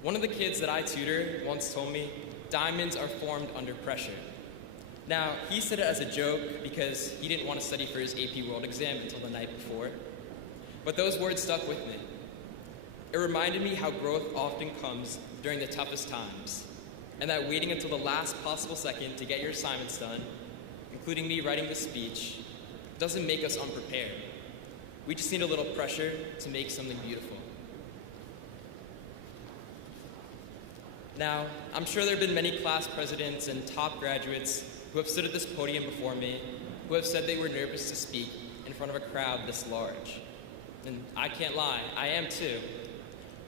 One of the kids that I tutor once told me, diamonds are formed under pressure. Now, he said it as a joke because he didn't want to study for his AP World exam until the night before, but those words stuck with me. It reminded me how growth often comes during the toughest times, and that waiting until the last possible second to get your assignments done, including me writing the speech, doesn't make us unprepared. We just need a little pressure to make something beautiful. Now, I'm sure there have been many class presidents and top graduates who have stood at this podium before me, who have said they were nervous to speak in front of a crowd this large. And I can't lie, I am too.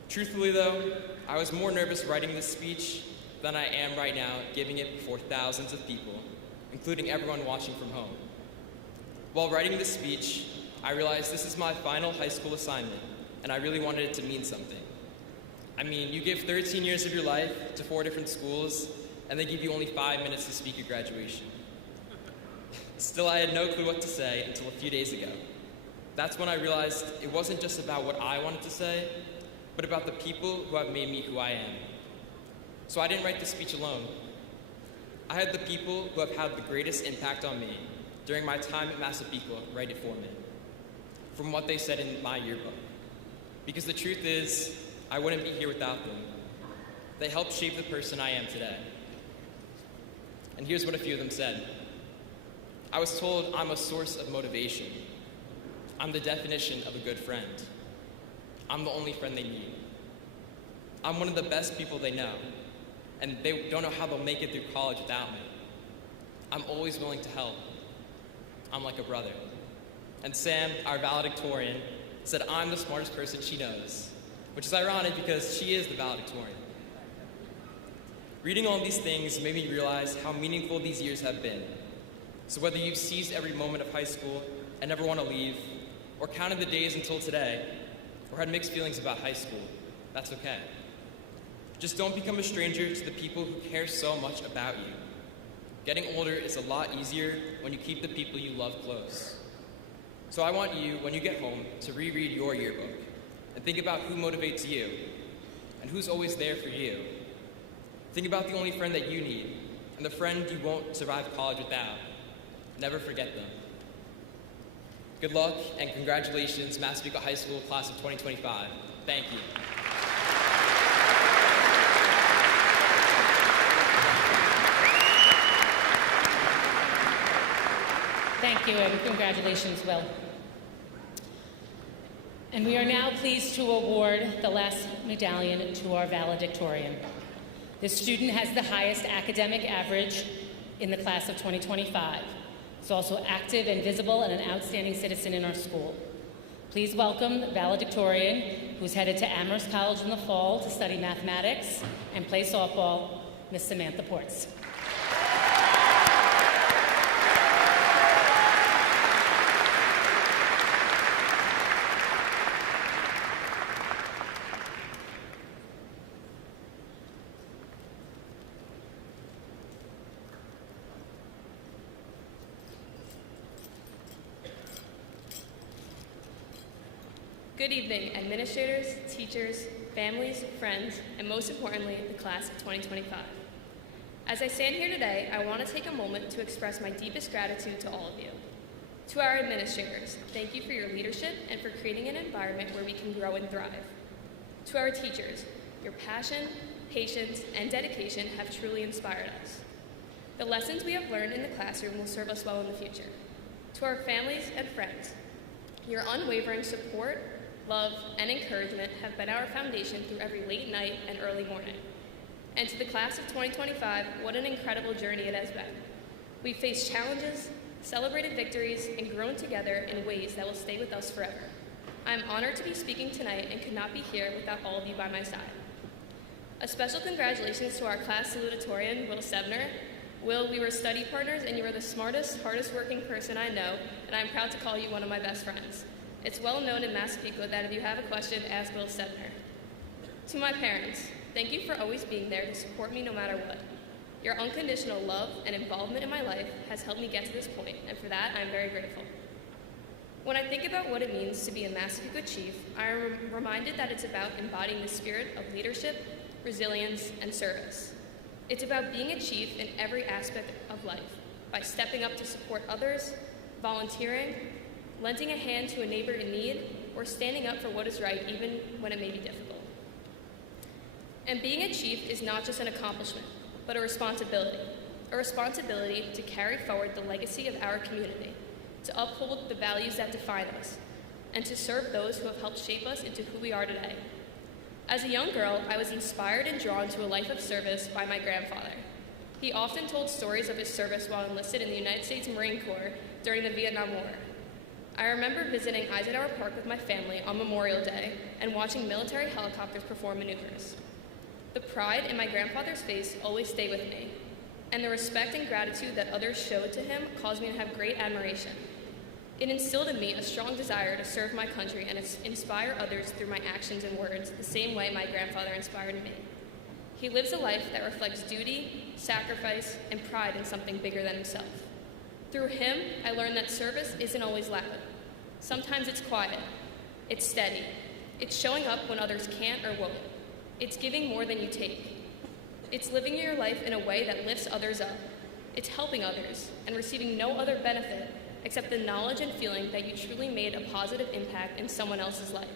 Truthfully though, I was more nervous writing this speech than I am right now giving it before thousands of people, including everyone watching from home. While writing this speech, I realized this is my final high school assignment, and I really wanted it to mean something. I mean, you give 13 years of your life to 4 different schools, and they give you only 5 minutes to speak at graduation. Still, I had no clue what to say until a few days ago. That's when I realized it wasn't just about what I wanted to say, but about the people who have made me who I am. So I didn't write the speech alone. I had the people who have had the greatest impact on me during my time at Massapequa write it for me, from what they said in my yearbook. Because the truth is, I wouldn't be here without them. They helped shape the person I am today. And here's what a few of them said. I was told I'm a source of motivation. I'm the definition of a good friend. I'm the only friend they need. I'm one of the best people they know, and they don't know how they'll make it through college without me. I'm always willing to help. I'm like a brother. And Sam, our valedictorian, said I'm the smartest person she knows, which is ironic because she is the valedictorian. Reading all these things made me realize how meaningful these years have been. So whether you've seized every moment of high school and never want to leave, or counted the days until today, or had mixed feelings about high school, that's okay. Just don't become a stranger to the people who care so much about you. Getting older is a lot easier when you keep the people you love close. So I want you, when you get home, to reread your yearbook and think about who motivates you and who's always there for you. Think about the only friend that you need and the friend you won't survive college without. Never forget them. Good luck and congratulations, Massapequa High School class of 2025. Thank you. Thank you, and congratulations, Will. And we are now pleased to award the last medallion to our valedictorian. This student has the highest academic average in the class of 2025. He's also active and visible and an outstanding citizen in our school. Please welcome the valedictorian, who's headed to Amherst College in the fall to study mathematics and play softball, Miss Samantha Ports. Good evening, administrators, teachers, families, friends, and most importantly, the class of 2025. As I stand here today, I want to take a moment to express my deepest gratitude to all of you. To our administrators, thank you for your leadership and for creating an environment where we can grow and thrive. To our teachers, your passion, patience, and dedication have truly inspired us. The lessons we have learned in the classroom will serve us well in the future. To our families and friends, your unwavering support, love, and encouragement have been our foundation through every late night and early morning. And to the class of 2025, what an incredible journey it has been. We've faced challenges, celebrated victories, and grown together in ways that will stay with us forever. I'm honored to be speaking tonight and could not be here without all of you by my side. A special congratulations to our class salutatorian, Will Sebner. Will, we were study partners, and you are the smartest, hardest working person I know, and I'm proud to call you one of my best friends. It's well known in Massapequa that if you have a question, ask Will Sebner. To my parents, thank you for always being there to support me no matter what. Your unconditional love and involvement in my life has helped me get to this point, and for that, I'm very grateful. When I think about what it means to be a Massapequa chief, I am reminded that it's about embodying the spirit of leadership, resilience, and service. It's about being a chief in every aspect of life, by stepping up to support others, volunteering, lending a hand to a neighbor in need, or standing up for what is right even when it may be difficult. And being a chief is not just an accomplishment, but a responsibility to carry forward the legacy of our community, to uphold the values that define us, and to serve those who have helped shape us into who we are today. As a young girl, I was inspired and drawn to a life of service by my grandfather. He often told stories of his service while enlisted in the United States Marine Corps during the Vietnam War. I remember visiting Eisenhower Park with my family on Memorial Day and watching military helicopters perform maneuvers. The pride in my grandfather's face always stayed with me, and the respect and gratitude that others showed to him caused me to have great admiration. It instilled in me a strong desire to serve my country and inspire others through my actions and words the same way my grandfather inspired me. He lives a life that reflects duty, sacrifice, and pride in something bigger than himself. Through him, I learned that service isn't always loud. Sometimes it's quiet, it's steady, it's showing up when others can't or won't. It's giving more than you take. It's living your life in a way that lifts others up. It's helping others and receiving no other benefit except the knowledge and feeling that you truly made a positive impact in someone else's life.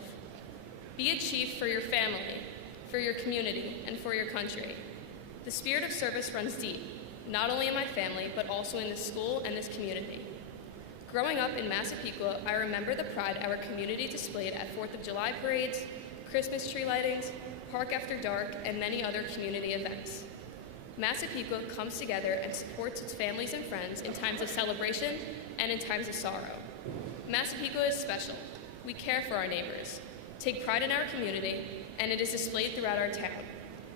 Be a chief for your family, for your community, and for your country. The spirit of service runs deep, not only in my family, but also in this school and this community. Growing up in Massapequa, I remember the pride our community displayed at 4th of July parades, Christmas tree lightings, Park After Dark, and many other community events. Massapequa comes together and supports its families and friends in times of celebration and in times of sorrow. Massapequa is special. We care for our neighbors, take pride in our community, and it is displayed throughout our town.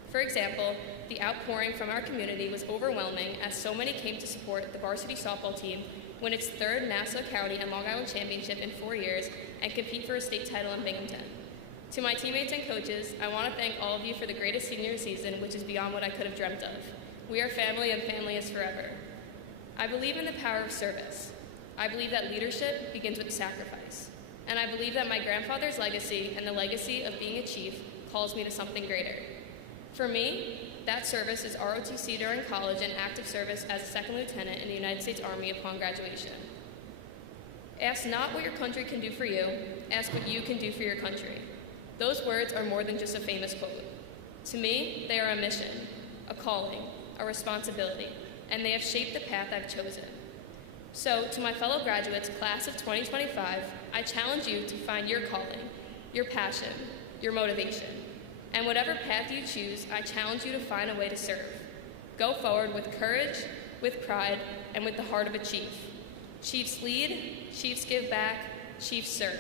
For example, the outpouring from our community was overwhelming as so many came to support the varsity softball team win its third Nassau County and Long Island championship in 4 years and compete for a state title in Binghamton. To my teammates and coaches, I want to thank all of you for the greatest senior season, which is beyond what I could have dreamt of. We are family, and family is forever. I believe in the power of service. I believe that leadership begins with sacrifice. And I believe that my grandfather's legacy and the legacy of being a chief calls me to something greater. For me, that service is ROTC during college and active service as a second lieutenant in the United States Army upon graduation. Ask not what your country can do for you, ask what you can do for your country. Those words are more than just a famous quote. To me, they are a mission, a calling, a responsibility, and they have shaped the path I've chosen. So, to my fellow graduates, class of 2025, I challenge you to find your calling, your passion, your motivation. And whatever path you choose, I challenge you to find a way to serve. Go forward with courage, with pride, and with the heart of a chief. Chiefs lead, chiefs give back, chiefs serve.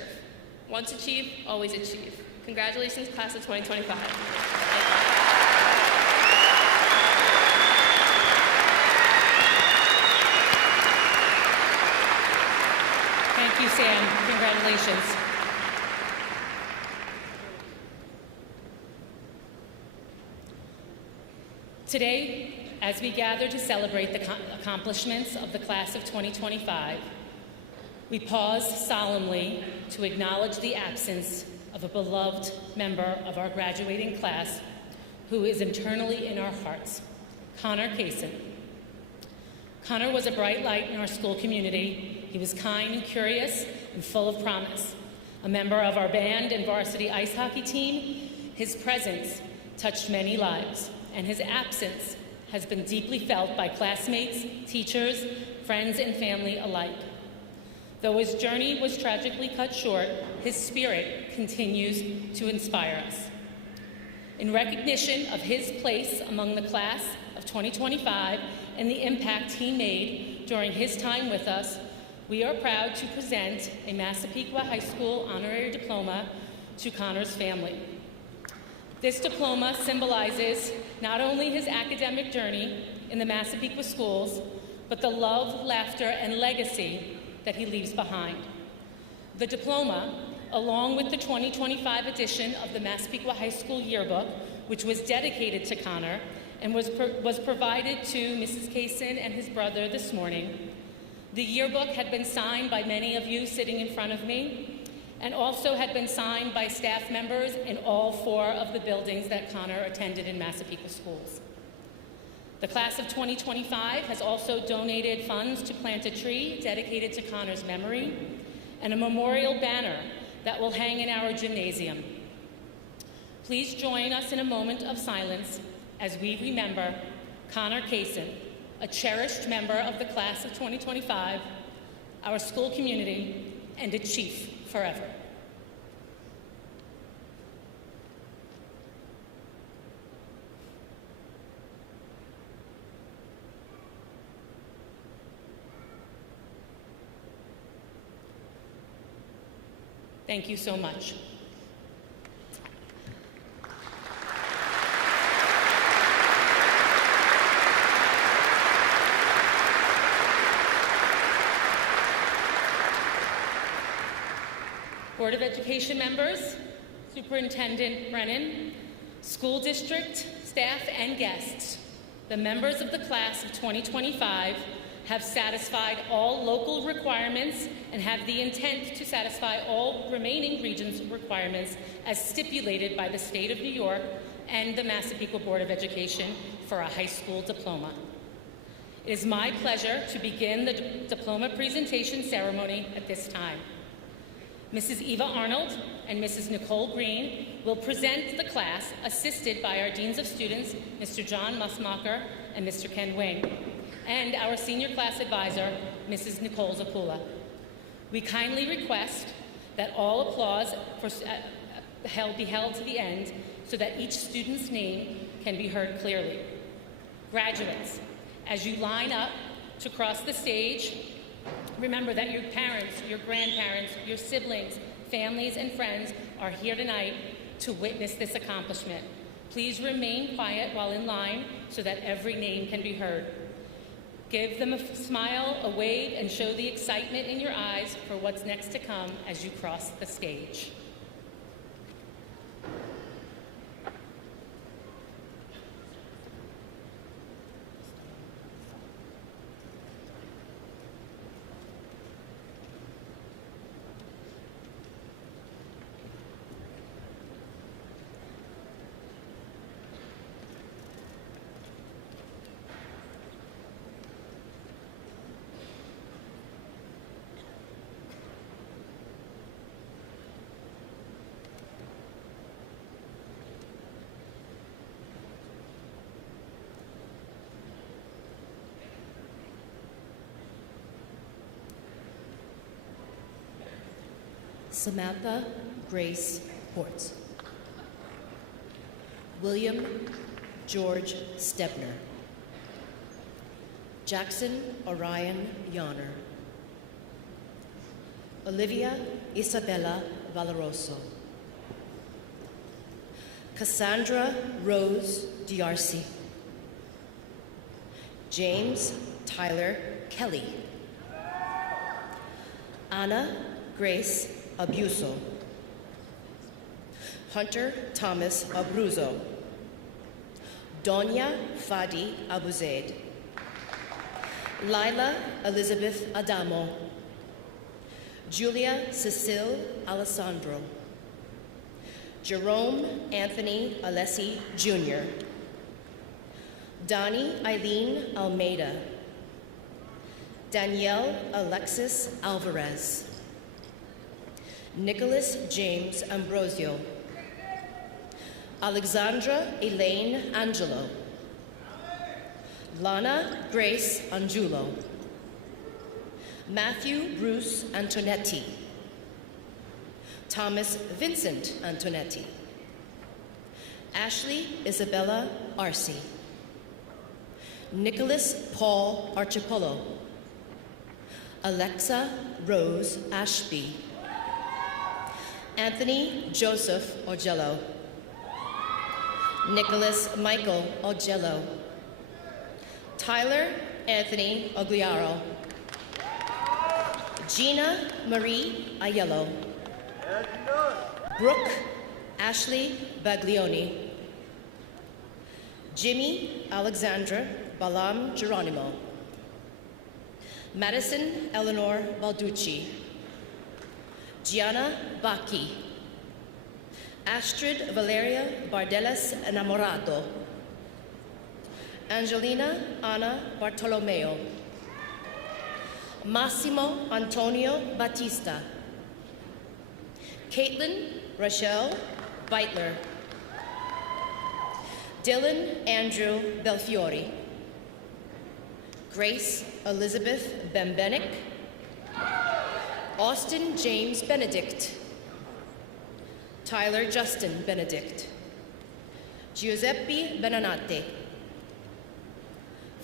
Once a chief, always a chief. Congratulations, class of 2025. Thank you, Sam. Congratulations. Today, as we gather to celebrate the accomplishments of the class of 2025, we pause solemnly to acknowledge the absence of a beloved member of our graduating class who is eternally in our hearts, Connor Kaysen. Connor was a bright light in our school community. He was kind and curious and full of promise. A member of our band and varsity ice hockey team, his presence touched many lives, and his absence has been deeply felt by classmates, teachers, friends, and family alike. Though his journey was tragically cut short, his spirit continues to inspire us. In recognition of his place among the class of 2025 and the impact he made during his time with us, we are proud to present a Massapequa High School honorary diploma to Connor's family. This diploma symbolizes not only his academic journey in the Massapequa schools, but the love, laughter, and legacy that he leaves behind. The diploma, along with the 2025 edition of the Massapequa High School yearbook, which was dedicated to Connor and was provided to Mrs. Kaysen and his brother this morning. The yearbook had been signed by many of you sitting in front of me, and also had been signed by staff members in all 4 of the buildings that Connor attended in Massapequa schools. The class of 2025 has also donated funds to plant a tree dedicated to Connor's memory and a memorial banner that will hang in our gymnasium. Please join us in a moment of silence as we remember Connor Kaysen, a cherished member of the class of 2025, our school community, and a chief forever. Thank you so much. Board of Education members, Superintendent Brennan, school district, staff, and guests, the members of the class of 2025 have satisfied all local requirements and have the intent to satisfy all remaining regions' requirements as stipulated by the State of New York and the Massapequa Board of Education for a high school diploma. It is my pleasure to begin the diploma presentation ceremony at this time. Mrs. Eva Arnold and Mrs. Nicole Green will present the class, assisted by our Deans of Students, Mr. John Musmacher and Mr. Ken Wing, and our senior class advisor, Mrs. Nicole Zapula. We kindly request that all applause be held to the end so that each student's name can be heard clearly. Graduates, as you line up to cross the stage, remember that your parents, your grandparents, your siblings, families, and friends are here tonight to witness this accomplishment. Please remain quiet while in line so that every name can be heard. Give them a smile, a wave, and show the excitement in your eyes for what's next to come as you cross the stage. Samantha Grace Ports. William George Stebner. Jackson Orion Yonner. Olivia Isabella Valoroso. Cassandra Rose D'Arcy. James Tyler Kelly. Anna Grace Abuso. Hunter Thomas Abruzzo. Donya Fadi Abuzaid. Lila Elizabeth Adamo. Julia Cecile Alessandro. Jerome Anthony Alessi, Jr. Donnie Eileen Almeida. Danielle Alexis Alvarez. Nicholas James Ambrosio. Alexandra Elaine Angelo. Lana Grace Angiulo. Matthew Bruce Antonetti. Thomas Vincent Antonetti. Ashley Isabella Arce. Nicholas Paul Archipolo. Alexa Rose Ashby. Anthony Joseph Ogello. Nicholas Michael Ogello. Tyler Anthony Ogliaro. Gina Marie Aiello. Brooke Ashley Baglioni. Jimmy Alexandra Balam Geronimo. Madison Eleanor Balducci. Gianna Bacchi. Astrid Valeria Bardelas Enamorado. Angelina Ana Bartolomeo. Massimo Antonio Batista. Caitlin Rochelle Beitler. Dylan Andrew Belfiore. Grace Elizabeth Bembenick. Austin James Benedict. Tyler Justin Benedict. Giuseppe Benanate.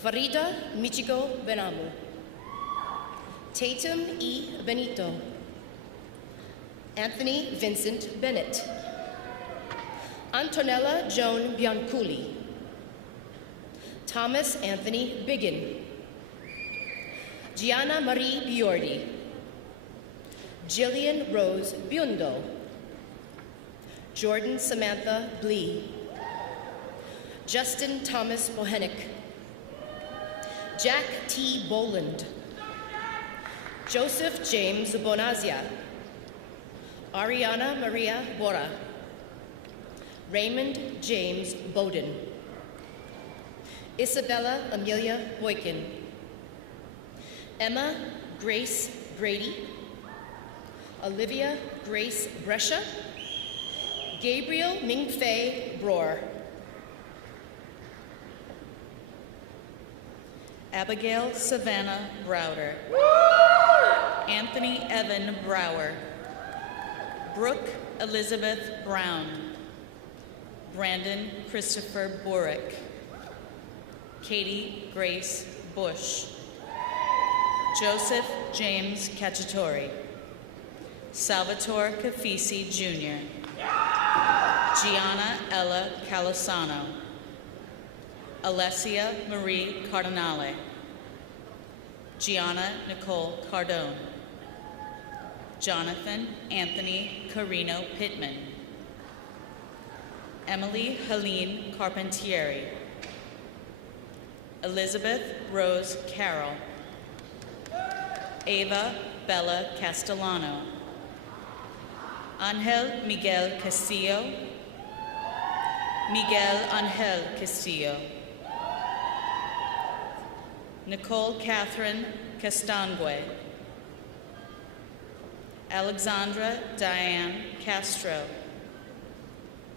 Farida Michigo Benamu. Tatum E. Benito. Anthony Vincent Bennett. Antonella Joan Bianculi. Thomas Anthony Biggin. Gianna Marie Biordi. Jillian Rose Biondo. Jordan Samantha Blee. Justin Thomas Bohenick. Jack T. Boland. Joseph James Bonazia. Ariana Maria Bora. Raymond James Bowden. Isabella Amelia Boykin. Emma Grace Grady. Olivia Grace Brescia. Gabriel Mingfei Broer. Abigail Savannah Browder. Anthony Evan Brower. Brooke Elizabeth Brown. Brandon Christopher Borick. Katie Grace Bush. Joseph James Cacciatore. Salvatore Cafisi Jr. Gianna Ella Calosano. Alessia Marie Cardinale. Gianna Nicole Cardone. Jonathan Anthony Carino Pittman. Emily Helene Carpentieri. Elizabeth Rose Carroll. Ava Bella Castellano. Angel Miguel Castillo. Miguel Angel Castillo. Nicole Catherine Castangue. Alexandra Diane Castro.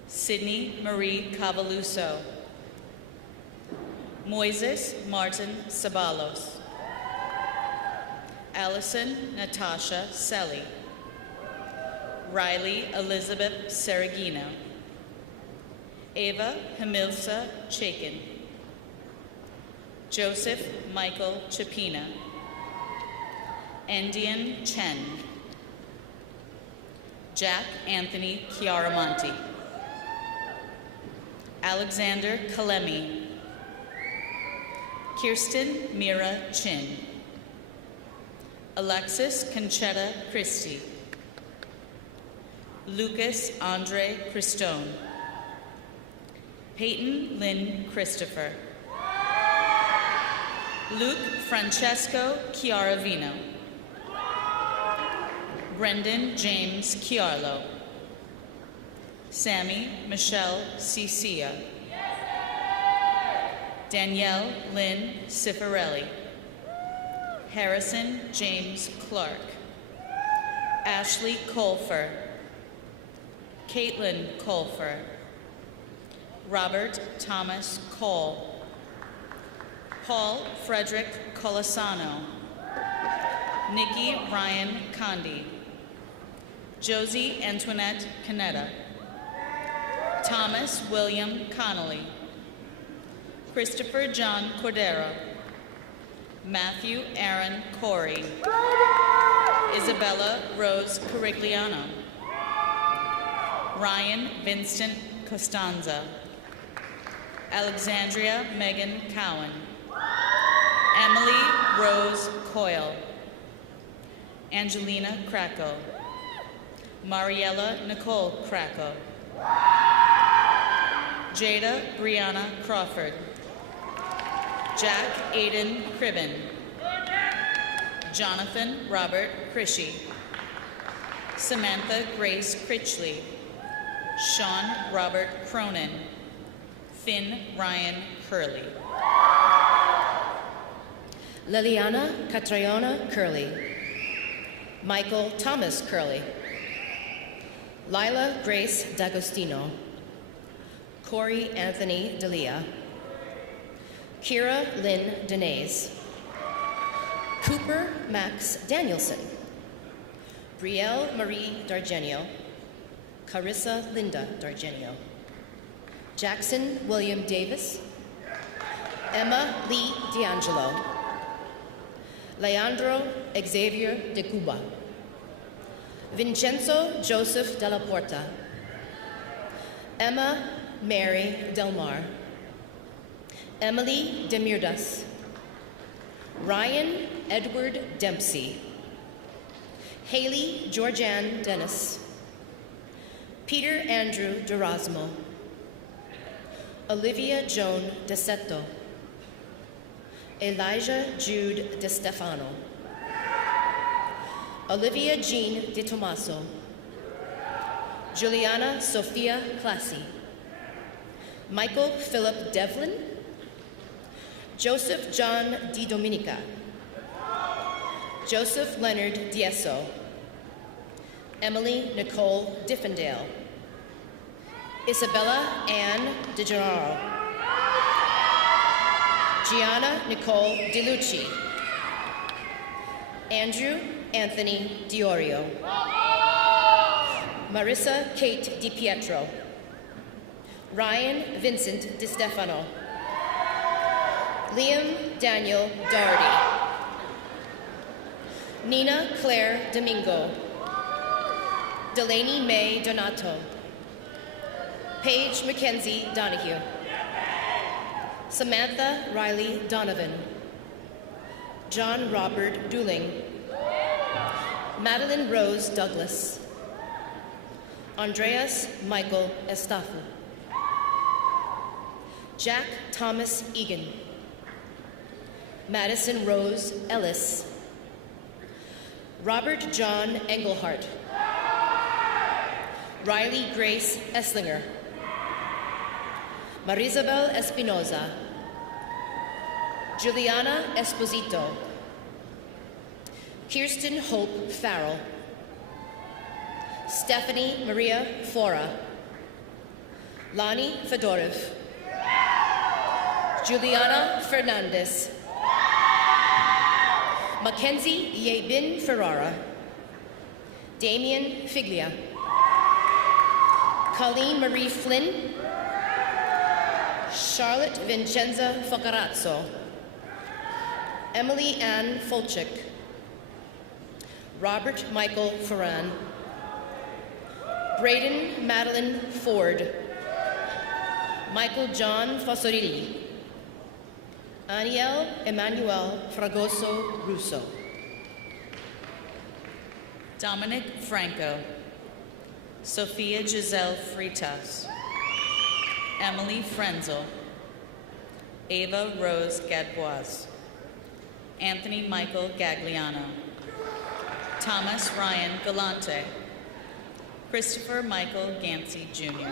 Sydney Marie Cavaluso. Moises Martin Sabalos. Allison Natasha Selly. Riley Elizabeth Seragino. Ava Hamilsa Chaikin. Joseph Michael Chapina. Endian Chen. Jack Anthony Chiaramonti. Alexander Kalemi. Kirsten Mira Chin. Alexis Conchetta Christie. Lucas Andre Cristone. Peyton Lynn Christopher. Luke Francesco Chiaravino. Brendan James Chiarlo. Sammy Michelle Cicia. Danielle Lynn Cifarelli. Harrison James Clark. Ashley Colfer. Caitlin Colfer. Robert Thomas Cole. Paul Frederick Colasano. Nikki Ryan Condi. Josie Antoinette Canetta. Thomas William Connolly. Christopher John Cordero. Matthew Aaron Corey. Isabella Rose Carigliano. Ryan Vincent Costanza. Alexandria Megan Cowan. Emily Rose Coyle. Angelina Krakow. Mariella Nicole Krakow. Jada Brianna Crawford. Jack Aiden Cribben. Jonathan Robert Crishy. Samantha Grace Critchley. Sean Robert Cronin. Finn Ryan Curley. Liliana Catriona Curley. Michael Thomas Curley. Lila Grace D'Agostino. Corey Anthony D'Elia. Kira Lynn Denez. Cooper Max Danielson. Brielle Marie Dargenio. Carissa Linda Dargenio. Jackson William Davis. Emma Lee D'Angelo. Leandro Xavier de Cuba. Vincenzo Joseph Della Porta. Emma Mary Del Mar. Emily Demirdas. Ryan Edward Dempsey. Haley Georgianne Dennis. Peter Andrew Durasmo. Olivia Joan DeSetto. Elijah Jude De Stefano. Olivia Jean De Tomaso. Juliana Sophia Classi. Michael Philip Devlin. Joseph John Di Dominica. Joseph Leonard Diesso. Emily Nicole Diffendale. Isabella Ann DeGennaro. Gianna Nicole DiLucci. Andrew Anthony Diorio. Marissa Kate DiPietro. Ryan Vincent DiStefano. Liam Daniel Doherty. Nina Claire Domingo. Delaney May Donato. Paige Mackenzie Donahue. Samantha Riley Donovan. John Robert Dooling. Madeline Rose Douglas. Andreas Michael Estafu. Jack Thomas Egan. Madison Rose Ellis. Robert John Engelhart. Riley Grace Esslinger. Marisabel Espinoza. Juliana Esposito. Kirsten Hope Farrell. Stephanie Maria Fora. Lonnie Fedorov. Juliana Fernandez. Mackenzie Yebin Ferrara. Damian Figlia. Colleen Marie Flynn. Charlotte Vincenza Focarazzo. Emily Ann Folchik. Robert Michael Ferran. Braden Madeline Ford. Michael John Fossorilli. Aniel Emmanuel Fragoso Russo. Dominic Franco. Sophia Giselle Fritas. Emily Frenzel. Ava Rose Gadbois. Anthony Michael Gagliano. Thomas Ryan Galante. Christopher Michael Gansey, Jr.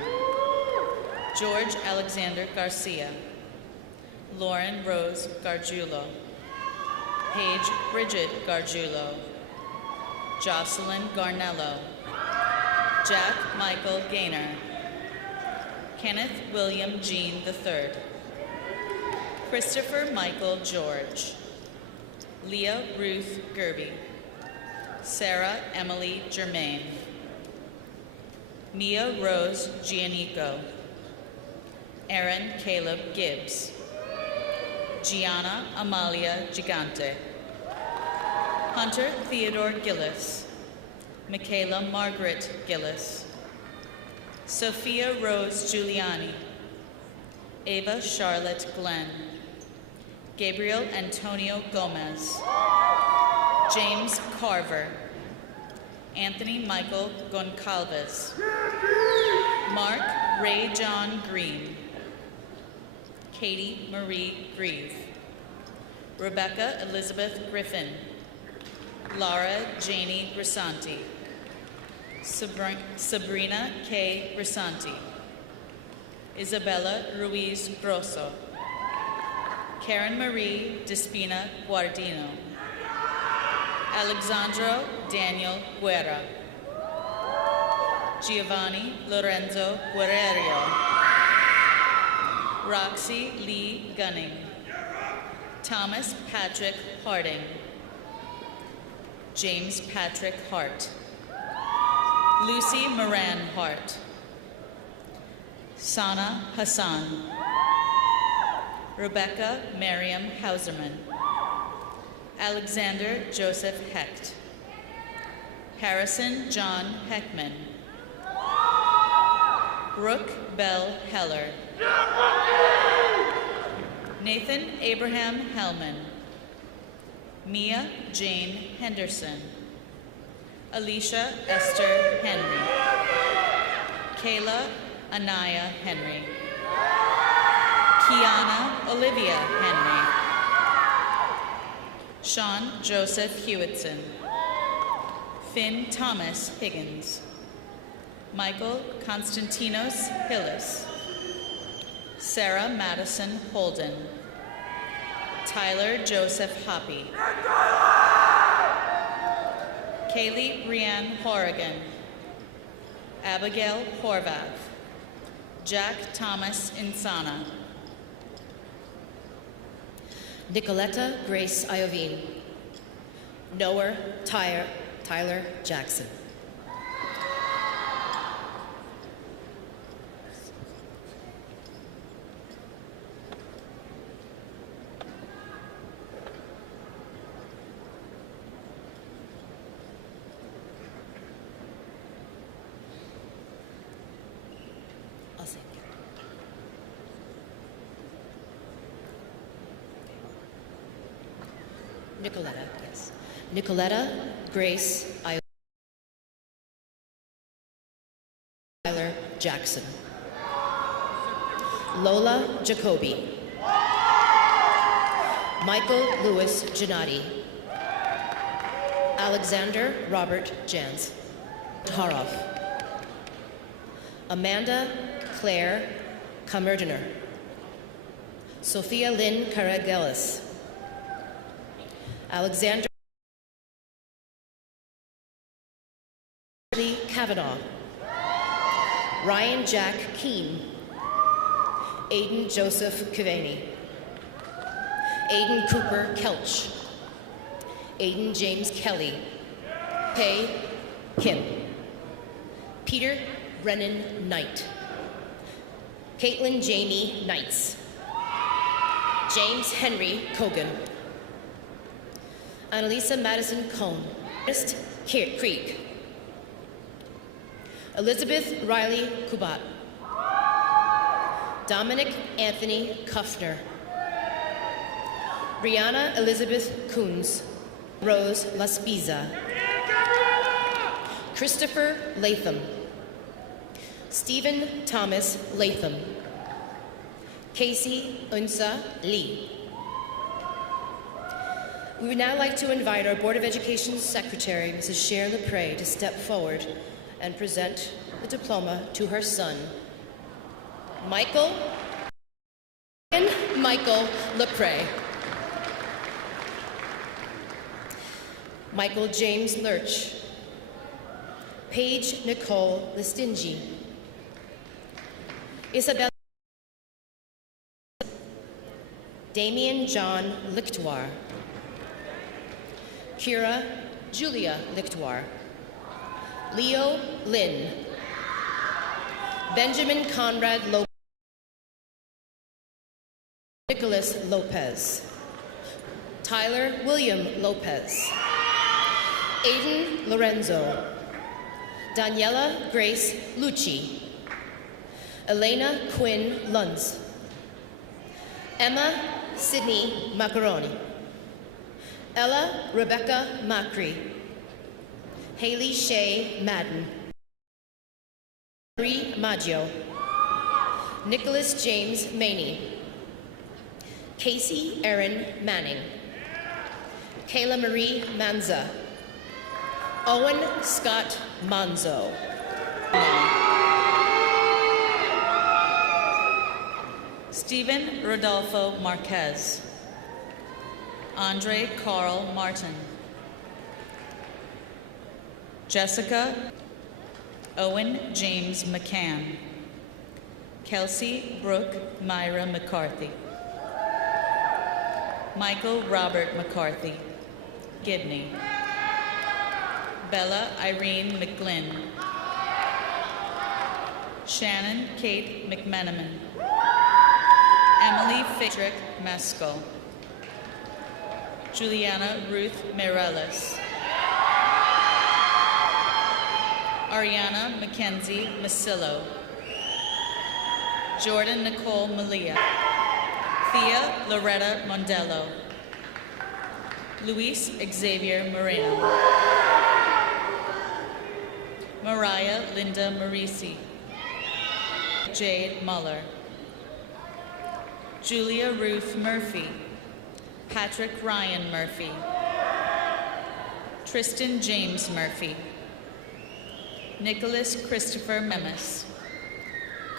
George Alexander Garcia. Lauren Rose Gargiulo. Paige Bridget Gargiulo. Jocelyn Garnello. Jack Michael Gaynor. Kenneth William Jean III. Christopher Michael George. Leah Ruth Gerby. Sarah Emily Germain. Mia Rose Giannico. Aaron Caleb Gibbs. Gianna Amalia Gigante. Hunter Theodore Gillis. Michaela Margaret Gillis. Sophia Rose Giuliani. Ava Charlotte Glenn. Gabriel Antonio Gomez. James Carver. Anthony Michael Goncalves. Mark Ray John Green. Katie Marie Grieve. Rebecca Elizabeth Griffin. Laura Janie Grisanti. Sabrina K. Grisanti. Isabella Ruiz Grosso. Karen Marie Despina Guardino. Alexandro Daniel Guerra. Giovanni Lorenzo Guerrerio. Roxy Lee Gunning. Thomas Patrick Harding. James Patrick Hart. Lucy Moran Hart. Sana Hassan. Rebecca Miriam Hauserman. Alexander Joseph Hecht. Harrison John Heckman. Brooke Bell Heller. Nathan Abraham Hellman. Mia Jane Henderson. Alicia Esther Henry. Kayla Anaya Henry. Kiana Olivia Henry. Sean Joseph Hewitson. Finn Thomas Higgins. Michael Konstantinos Hillis. Sarah Madison Holden. Tyler Joseph Hoppy. Kaylee Brianne Horrigan. Abigail Horvath. Jack Thomas Insana. Nicoletta Grace Iovine. Noah Tyler Jackson. I'll sing. Nicoletta, yes. Nicoletta Grace Tyler Jackson. Lola Jacoby. Michael Louis Gennady. Alexander Robert Jans Haroff. Amanda Claire Kamerdiner. Sophia Lynn Karagelis. Alexander Lee Kavanaugh. Ryan Jack Keene. Aiden Joseph Kavani. Aiden Cooper Kelch. Aiden James Kelly. Pei Kim. Peter Brennan Knight. Caitlin Jamie Knights. James Henry Cogan. Annalisa Madison Cohn. Ernest Creek. Elizabeth Riley Kubat. Dominic Anthony Kuffner. Brianna Elizabeth Coons. Rose Laspiza. Christopher Latham. Stephen Thomas Latham. Casey Unsa Lee. We would now like to invite our Board of Education Secretary, Mrs. Sharon LePray, to step forward and present the diploma to her son, Michael Lepre. Michael James Lurch. Paige Nicole Listingi. Isabel Damien John Lichtoir. Kira Julia Lichtoir. Leo Lynn. Benjamin Conrad Lopez. Nicholas Lopez. Tyler William Lopez. Aiden Lorenzo. Daniela Grace Lucci. Elena Quinn Lunds. Emma Sydney Macaroni. Ella Rebecca Macri. Haley Shea Madden. Marie Maggio. Nicholas James Maney. Casey Erin Manning. Kayla Marie Manza. Owen Scott Manzo. Stephen Rodolfo Marquez. Andre Carl Martin. Jessica Owen James McCann. Kelsey Brooke Myra McCarthy. Michael Robert McCarthy. Gibney. Bella Irene McGlynn. Shannon Kate McMenamin. Emily Fidrick Mesco. Juliana Ruth Mireles. Ariana Mackenzie Masillo. Jordan Nicole Malia. Thea Loretta Mondello. Luis Xavier Moreno. Mariah Linda Marisi. Jade Muller. Julia Ruth Murphy. Patrick Ryan Murphy. Tristan James Murphy. Nicholas Christopher Memis.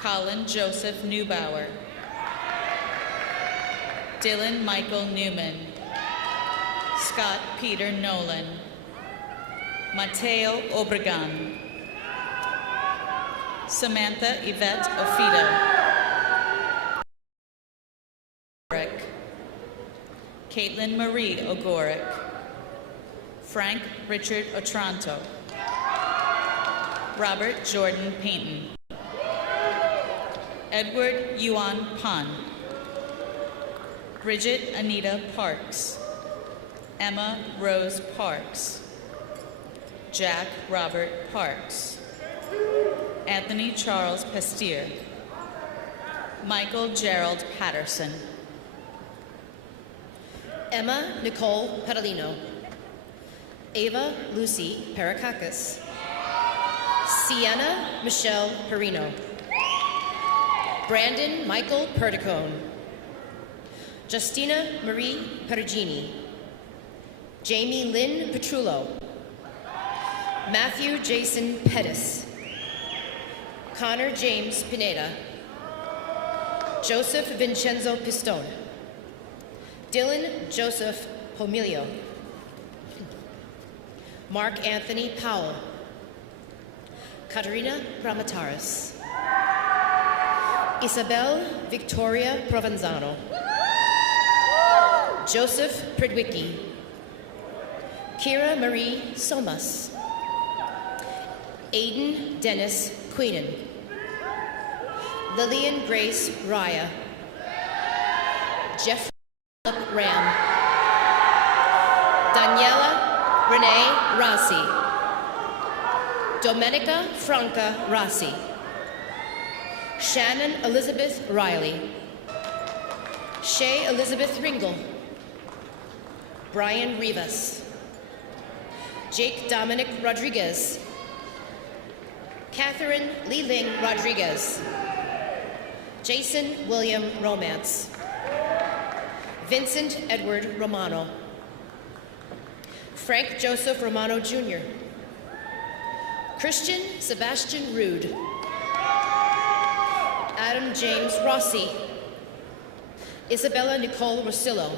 Colin Joseph Neubauer. Dylan Michael Newman. Scott Peter Nolan. Mateo Obregon. Samantha Yvette Ofito. Caitlin Marie Ogoric. Frank Richard Otranto. Robert Jordan Payton. Edward Yuan Pan. Bridget Anita Parks. Emma Rose Parks. Jack Robert Parks. Anthony Charles Pestier. Michael Gerald Patterson. Emma Nicole Pedalino. Ava Lucy Perakakis. Sienna Michelle Perino. Brandon Michael Perticone. Justina Marie Perugini. Jamie Lynn Petrullo. Matthew Jason Pettis. Connor James Pineda. Joseph Vincenzo Pistone. Dylan Joseph Pomilio. Mark Anthony Powell. Katerina Pramataris. Isabel Victoria Provenzano. Joseph Pridwicki. Kira Marie Somas. Aiden Dennis Queenan. Lillian Grace Raya. Jeff Ram. Daniela Renee Rossi. Domenica Franca Rossi. Shannon Elizabeth Riley. Shay Elizabeth Ringel. Brian Rivas. Jake Dominic Rodriguez. Catherine Lee Ling Rodriguez. Jason William Romance. Vincent Edward Romano. Frank Joseph Romano Jr. Christian Sebastian Rude. Adam James Rossi. Isabella Nicole Rosillo.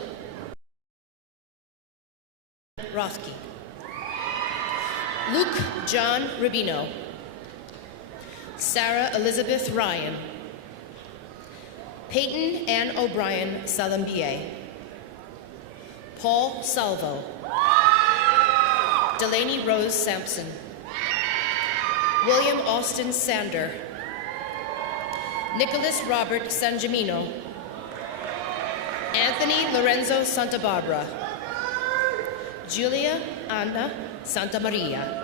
Rothke. Luke John Rubino. Sarah Elizabeth Ryan. Peyton Ann O'Brien Salambier. Paul Salvo. Delaney Rose Sampson. William Austin Sander. Nicholas Robert Sangemino. Anthony Lorenzo Santa Barbara. Julia Anna Santa Maria.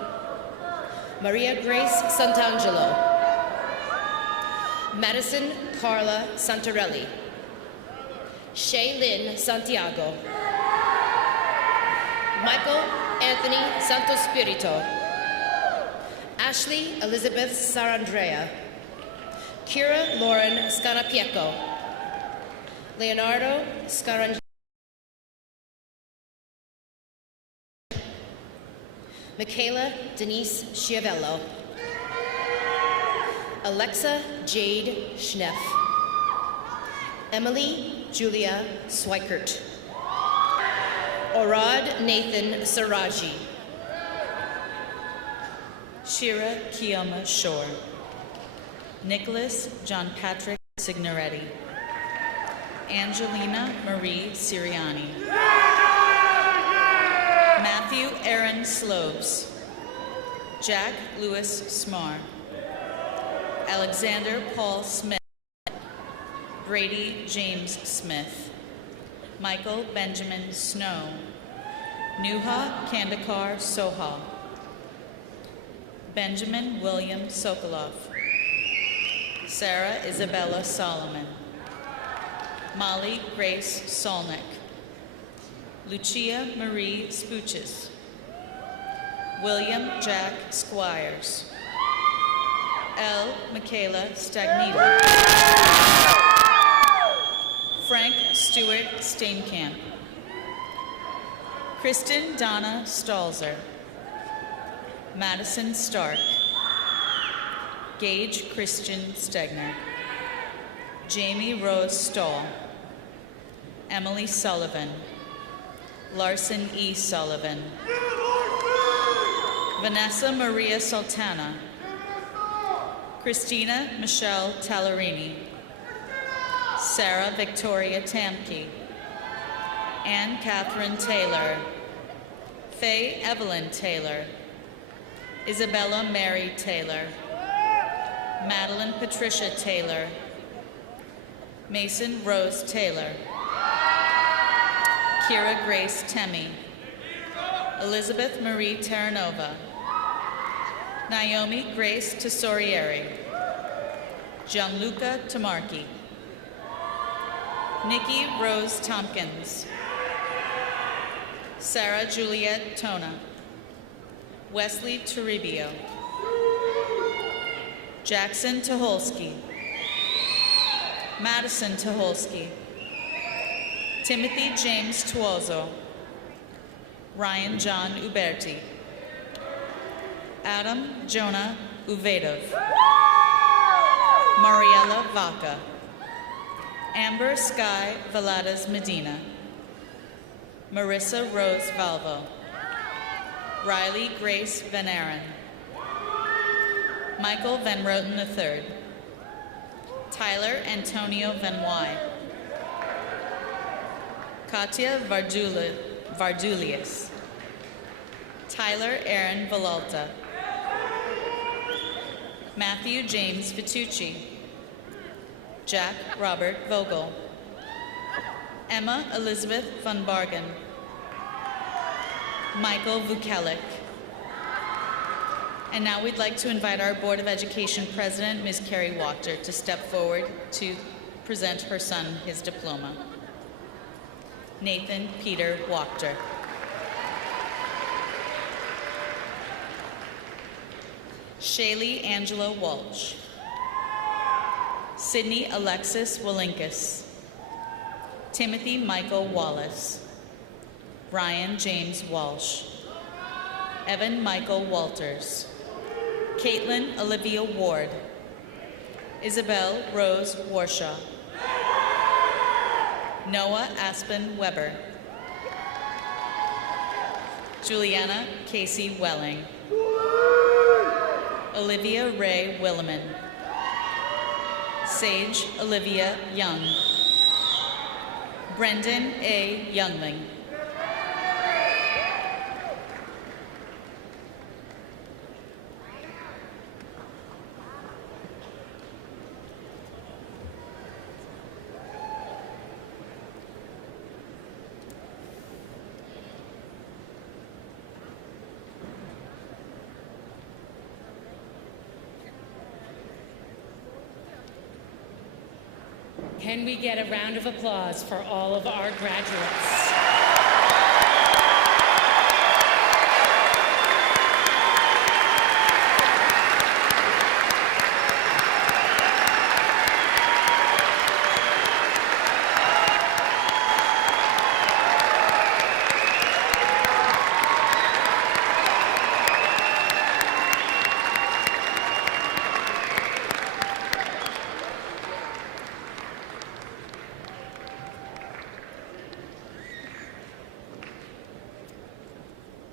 Maria Grace Santangelo. Madison Carla Santarelli. Shaylin Santiago. Michael Anthony Santospirito. Ashley Elizabeth Sarandrea. Kira Lauren Scarapieco. Leonardo Scarangelo. Michaela Denise Schiavello. Alexa Jade Schneff. Emily Julia Swikert. Orad Nathan Saraji. Shira Kioma Shore. Nicholas John Patrick Signoretti. Angelina Marie Siriani. Matthew Aaron Slobes. Jack Lewis Smar. Alexander Paul Smith. Brady James Smith. Michael Benjamin Snow. Nuha Kandakar Soha. Benjamin William Sokolov. Sarah Isabella Solomon. Molly Grace Solnick. Lucia Marie Spuchis. William Jack Squires. L. Michaela Stagnita. Frank Stewart Steenkamp. Kristen Donna Stalzer. Madison Stark. Gage Christian Stegner. Jamie Rose Stahl. Emily Sullivan. Larson E. Sullivan. Vanessa Maria Sultana. Christina Michelle Tallerini. Sarah Victoria Tamke. Anne Catherine Taylor. Faye Evelyn Taylor. Isabella Mary Taylor. Madeline Patricia Taylor. Mason Rose Taylor. Kira Grace Temi. Elizabeth Marie Terranova. Naomi Grace Tesorieri. Gianluca Tamarki. Nikki Rose Tompkins. Sarah Juliet Tona. Wesley Toribio. Jackson Tuholsky. Madison Tuholsky. Timothy James Tuozo. Ryan John Uberti. Adam Jonah Uvedov. Mariella Vaca. Amber Sky Valadas Medina. Marissa Rose Valvo. Riley Grace Van Aaron. Michael Van Roten III. Tyler Antonio Van Wy. Katya Vardulius. Tyler Aaron Valalta. Matthew James Vitucci. Jack Robert Vogel. Emma Elizabeth Van Bargen. Michael Vukelik. And now we'd like to invite our Board of Education President, Ms. Carrie Wachter, to step forward to present her son his diploma. Nathan Peter Wachter. Shaylee Angela Walsh. Sydney Alexis Walinkus. Timothy Michael Wallace. Ryan James Walsh. Evan Michael Walters. Caitlin Olivia Ward. Isabel Rose Warshaw. Noah Aspen Weber. Juliana Casey Welling. Olivia Ray Williman. Sage Olivia Young. Brendan A. Youngling. Can we get a round of applause for all of our graduates?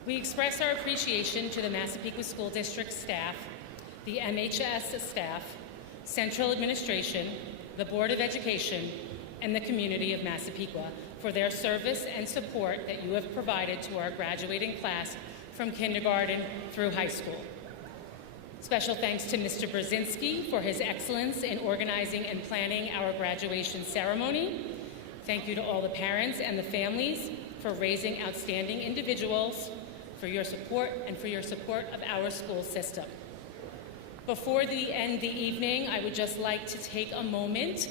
We express our appreciation to the Massapequa School District staff, the MHS staff, Central Administration, the Board of Education, and the community of Massapequa for their service and support that you have provided to our graduating class from kindergarten through high school. Special thanks to Mr. Brzezinski for his excellence in organizing and planning our graduation ceremony. Thank you to all the parents and the families for raising outstanding individuals, for your support, and for your support of our school system. Before the end of the evening, I would just like to take a moment.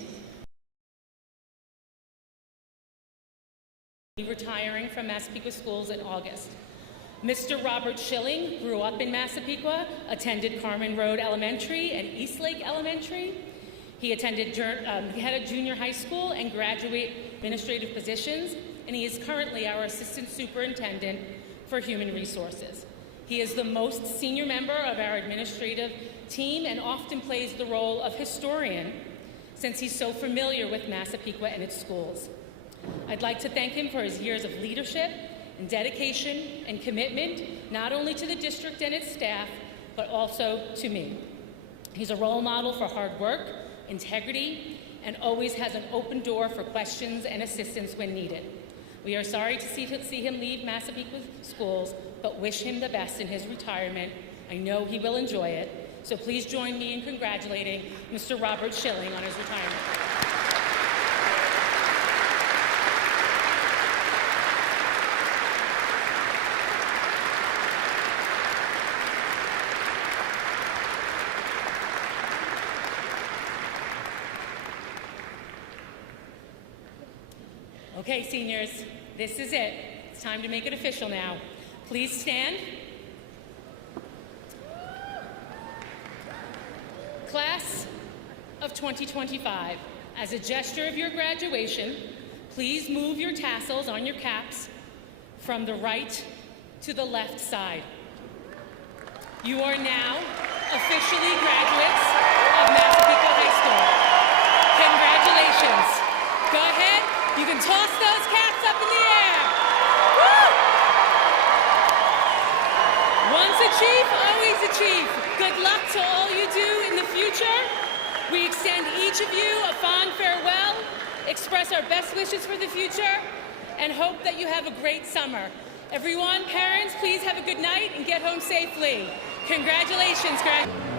Retiring from Massapequa Schools in August. Mr. Robert Schilling grew up in Massapequa, attended Carmen Road Elementary and Eastlake Elementary. He attended, he had a junior high school and graduate administrative positions, and he is currently our Assistant Superintendent for Human Resources. He is the most senior member of our administrative team and often plays the role of historian since he's so familiar with Massapequa and its schools. I'd like to thank him for his years of leadership and dedication and commitment, not only to the district and its staff, but also to me. He's a role model for hard work, integrity, and always has an open door for questions and assistance when needed. We are sorry to see him leave Massapequa Schools, but wish him the best in his retirement. I know he will enjoy it. So please join me in congratulating Mr. Robert Schilling on his retirement. Okay, seniors, this is it. It's time to make it official now. Please stand. Class of 2025, as a gesture of your graduation, please move your tassels on your caps from the right to the left side. You are now officially graduates of Massapequa High School. Congratulations. Go ahead. You can toss those caps up in the air. Woo! Once a chief, always a chief. Good luck to all you do in the future. We extend each of you a fond farewell, express our best wishes for the future, and hope that you have a great summer. Everyone, parents, please have a good night and get home safely. Congratulations, graduates.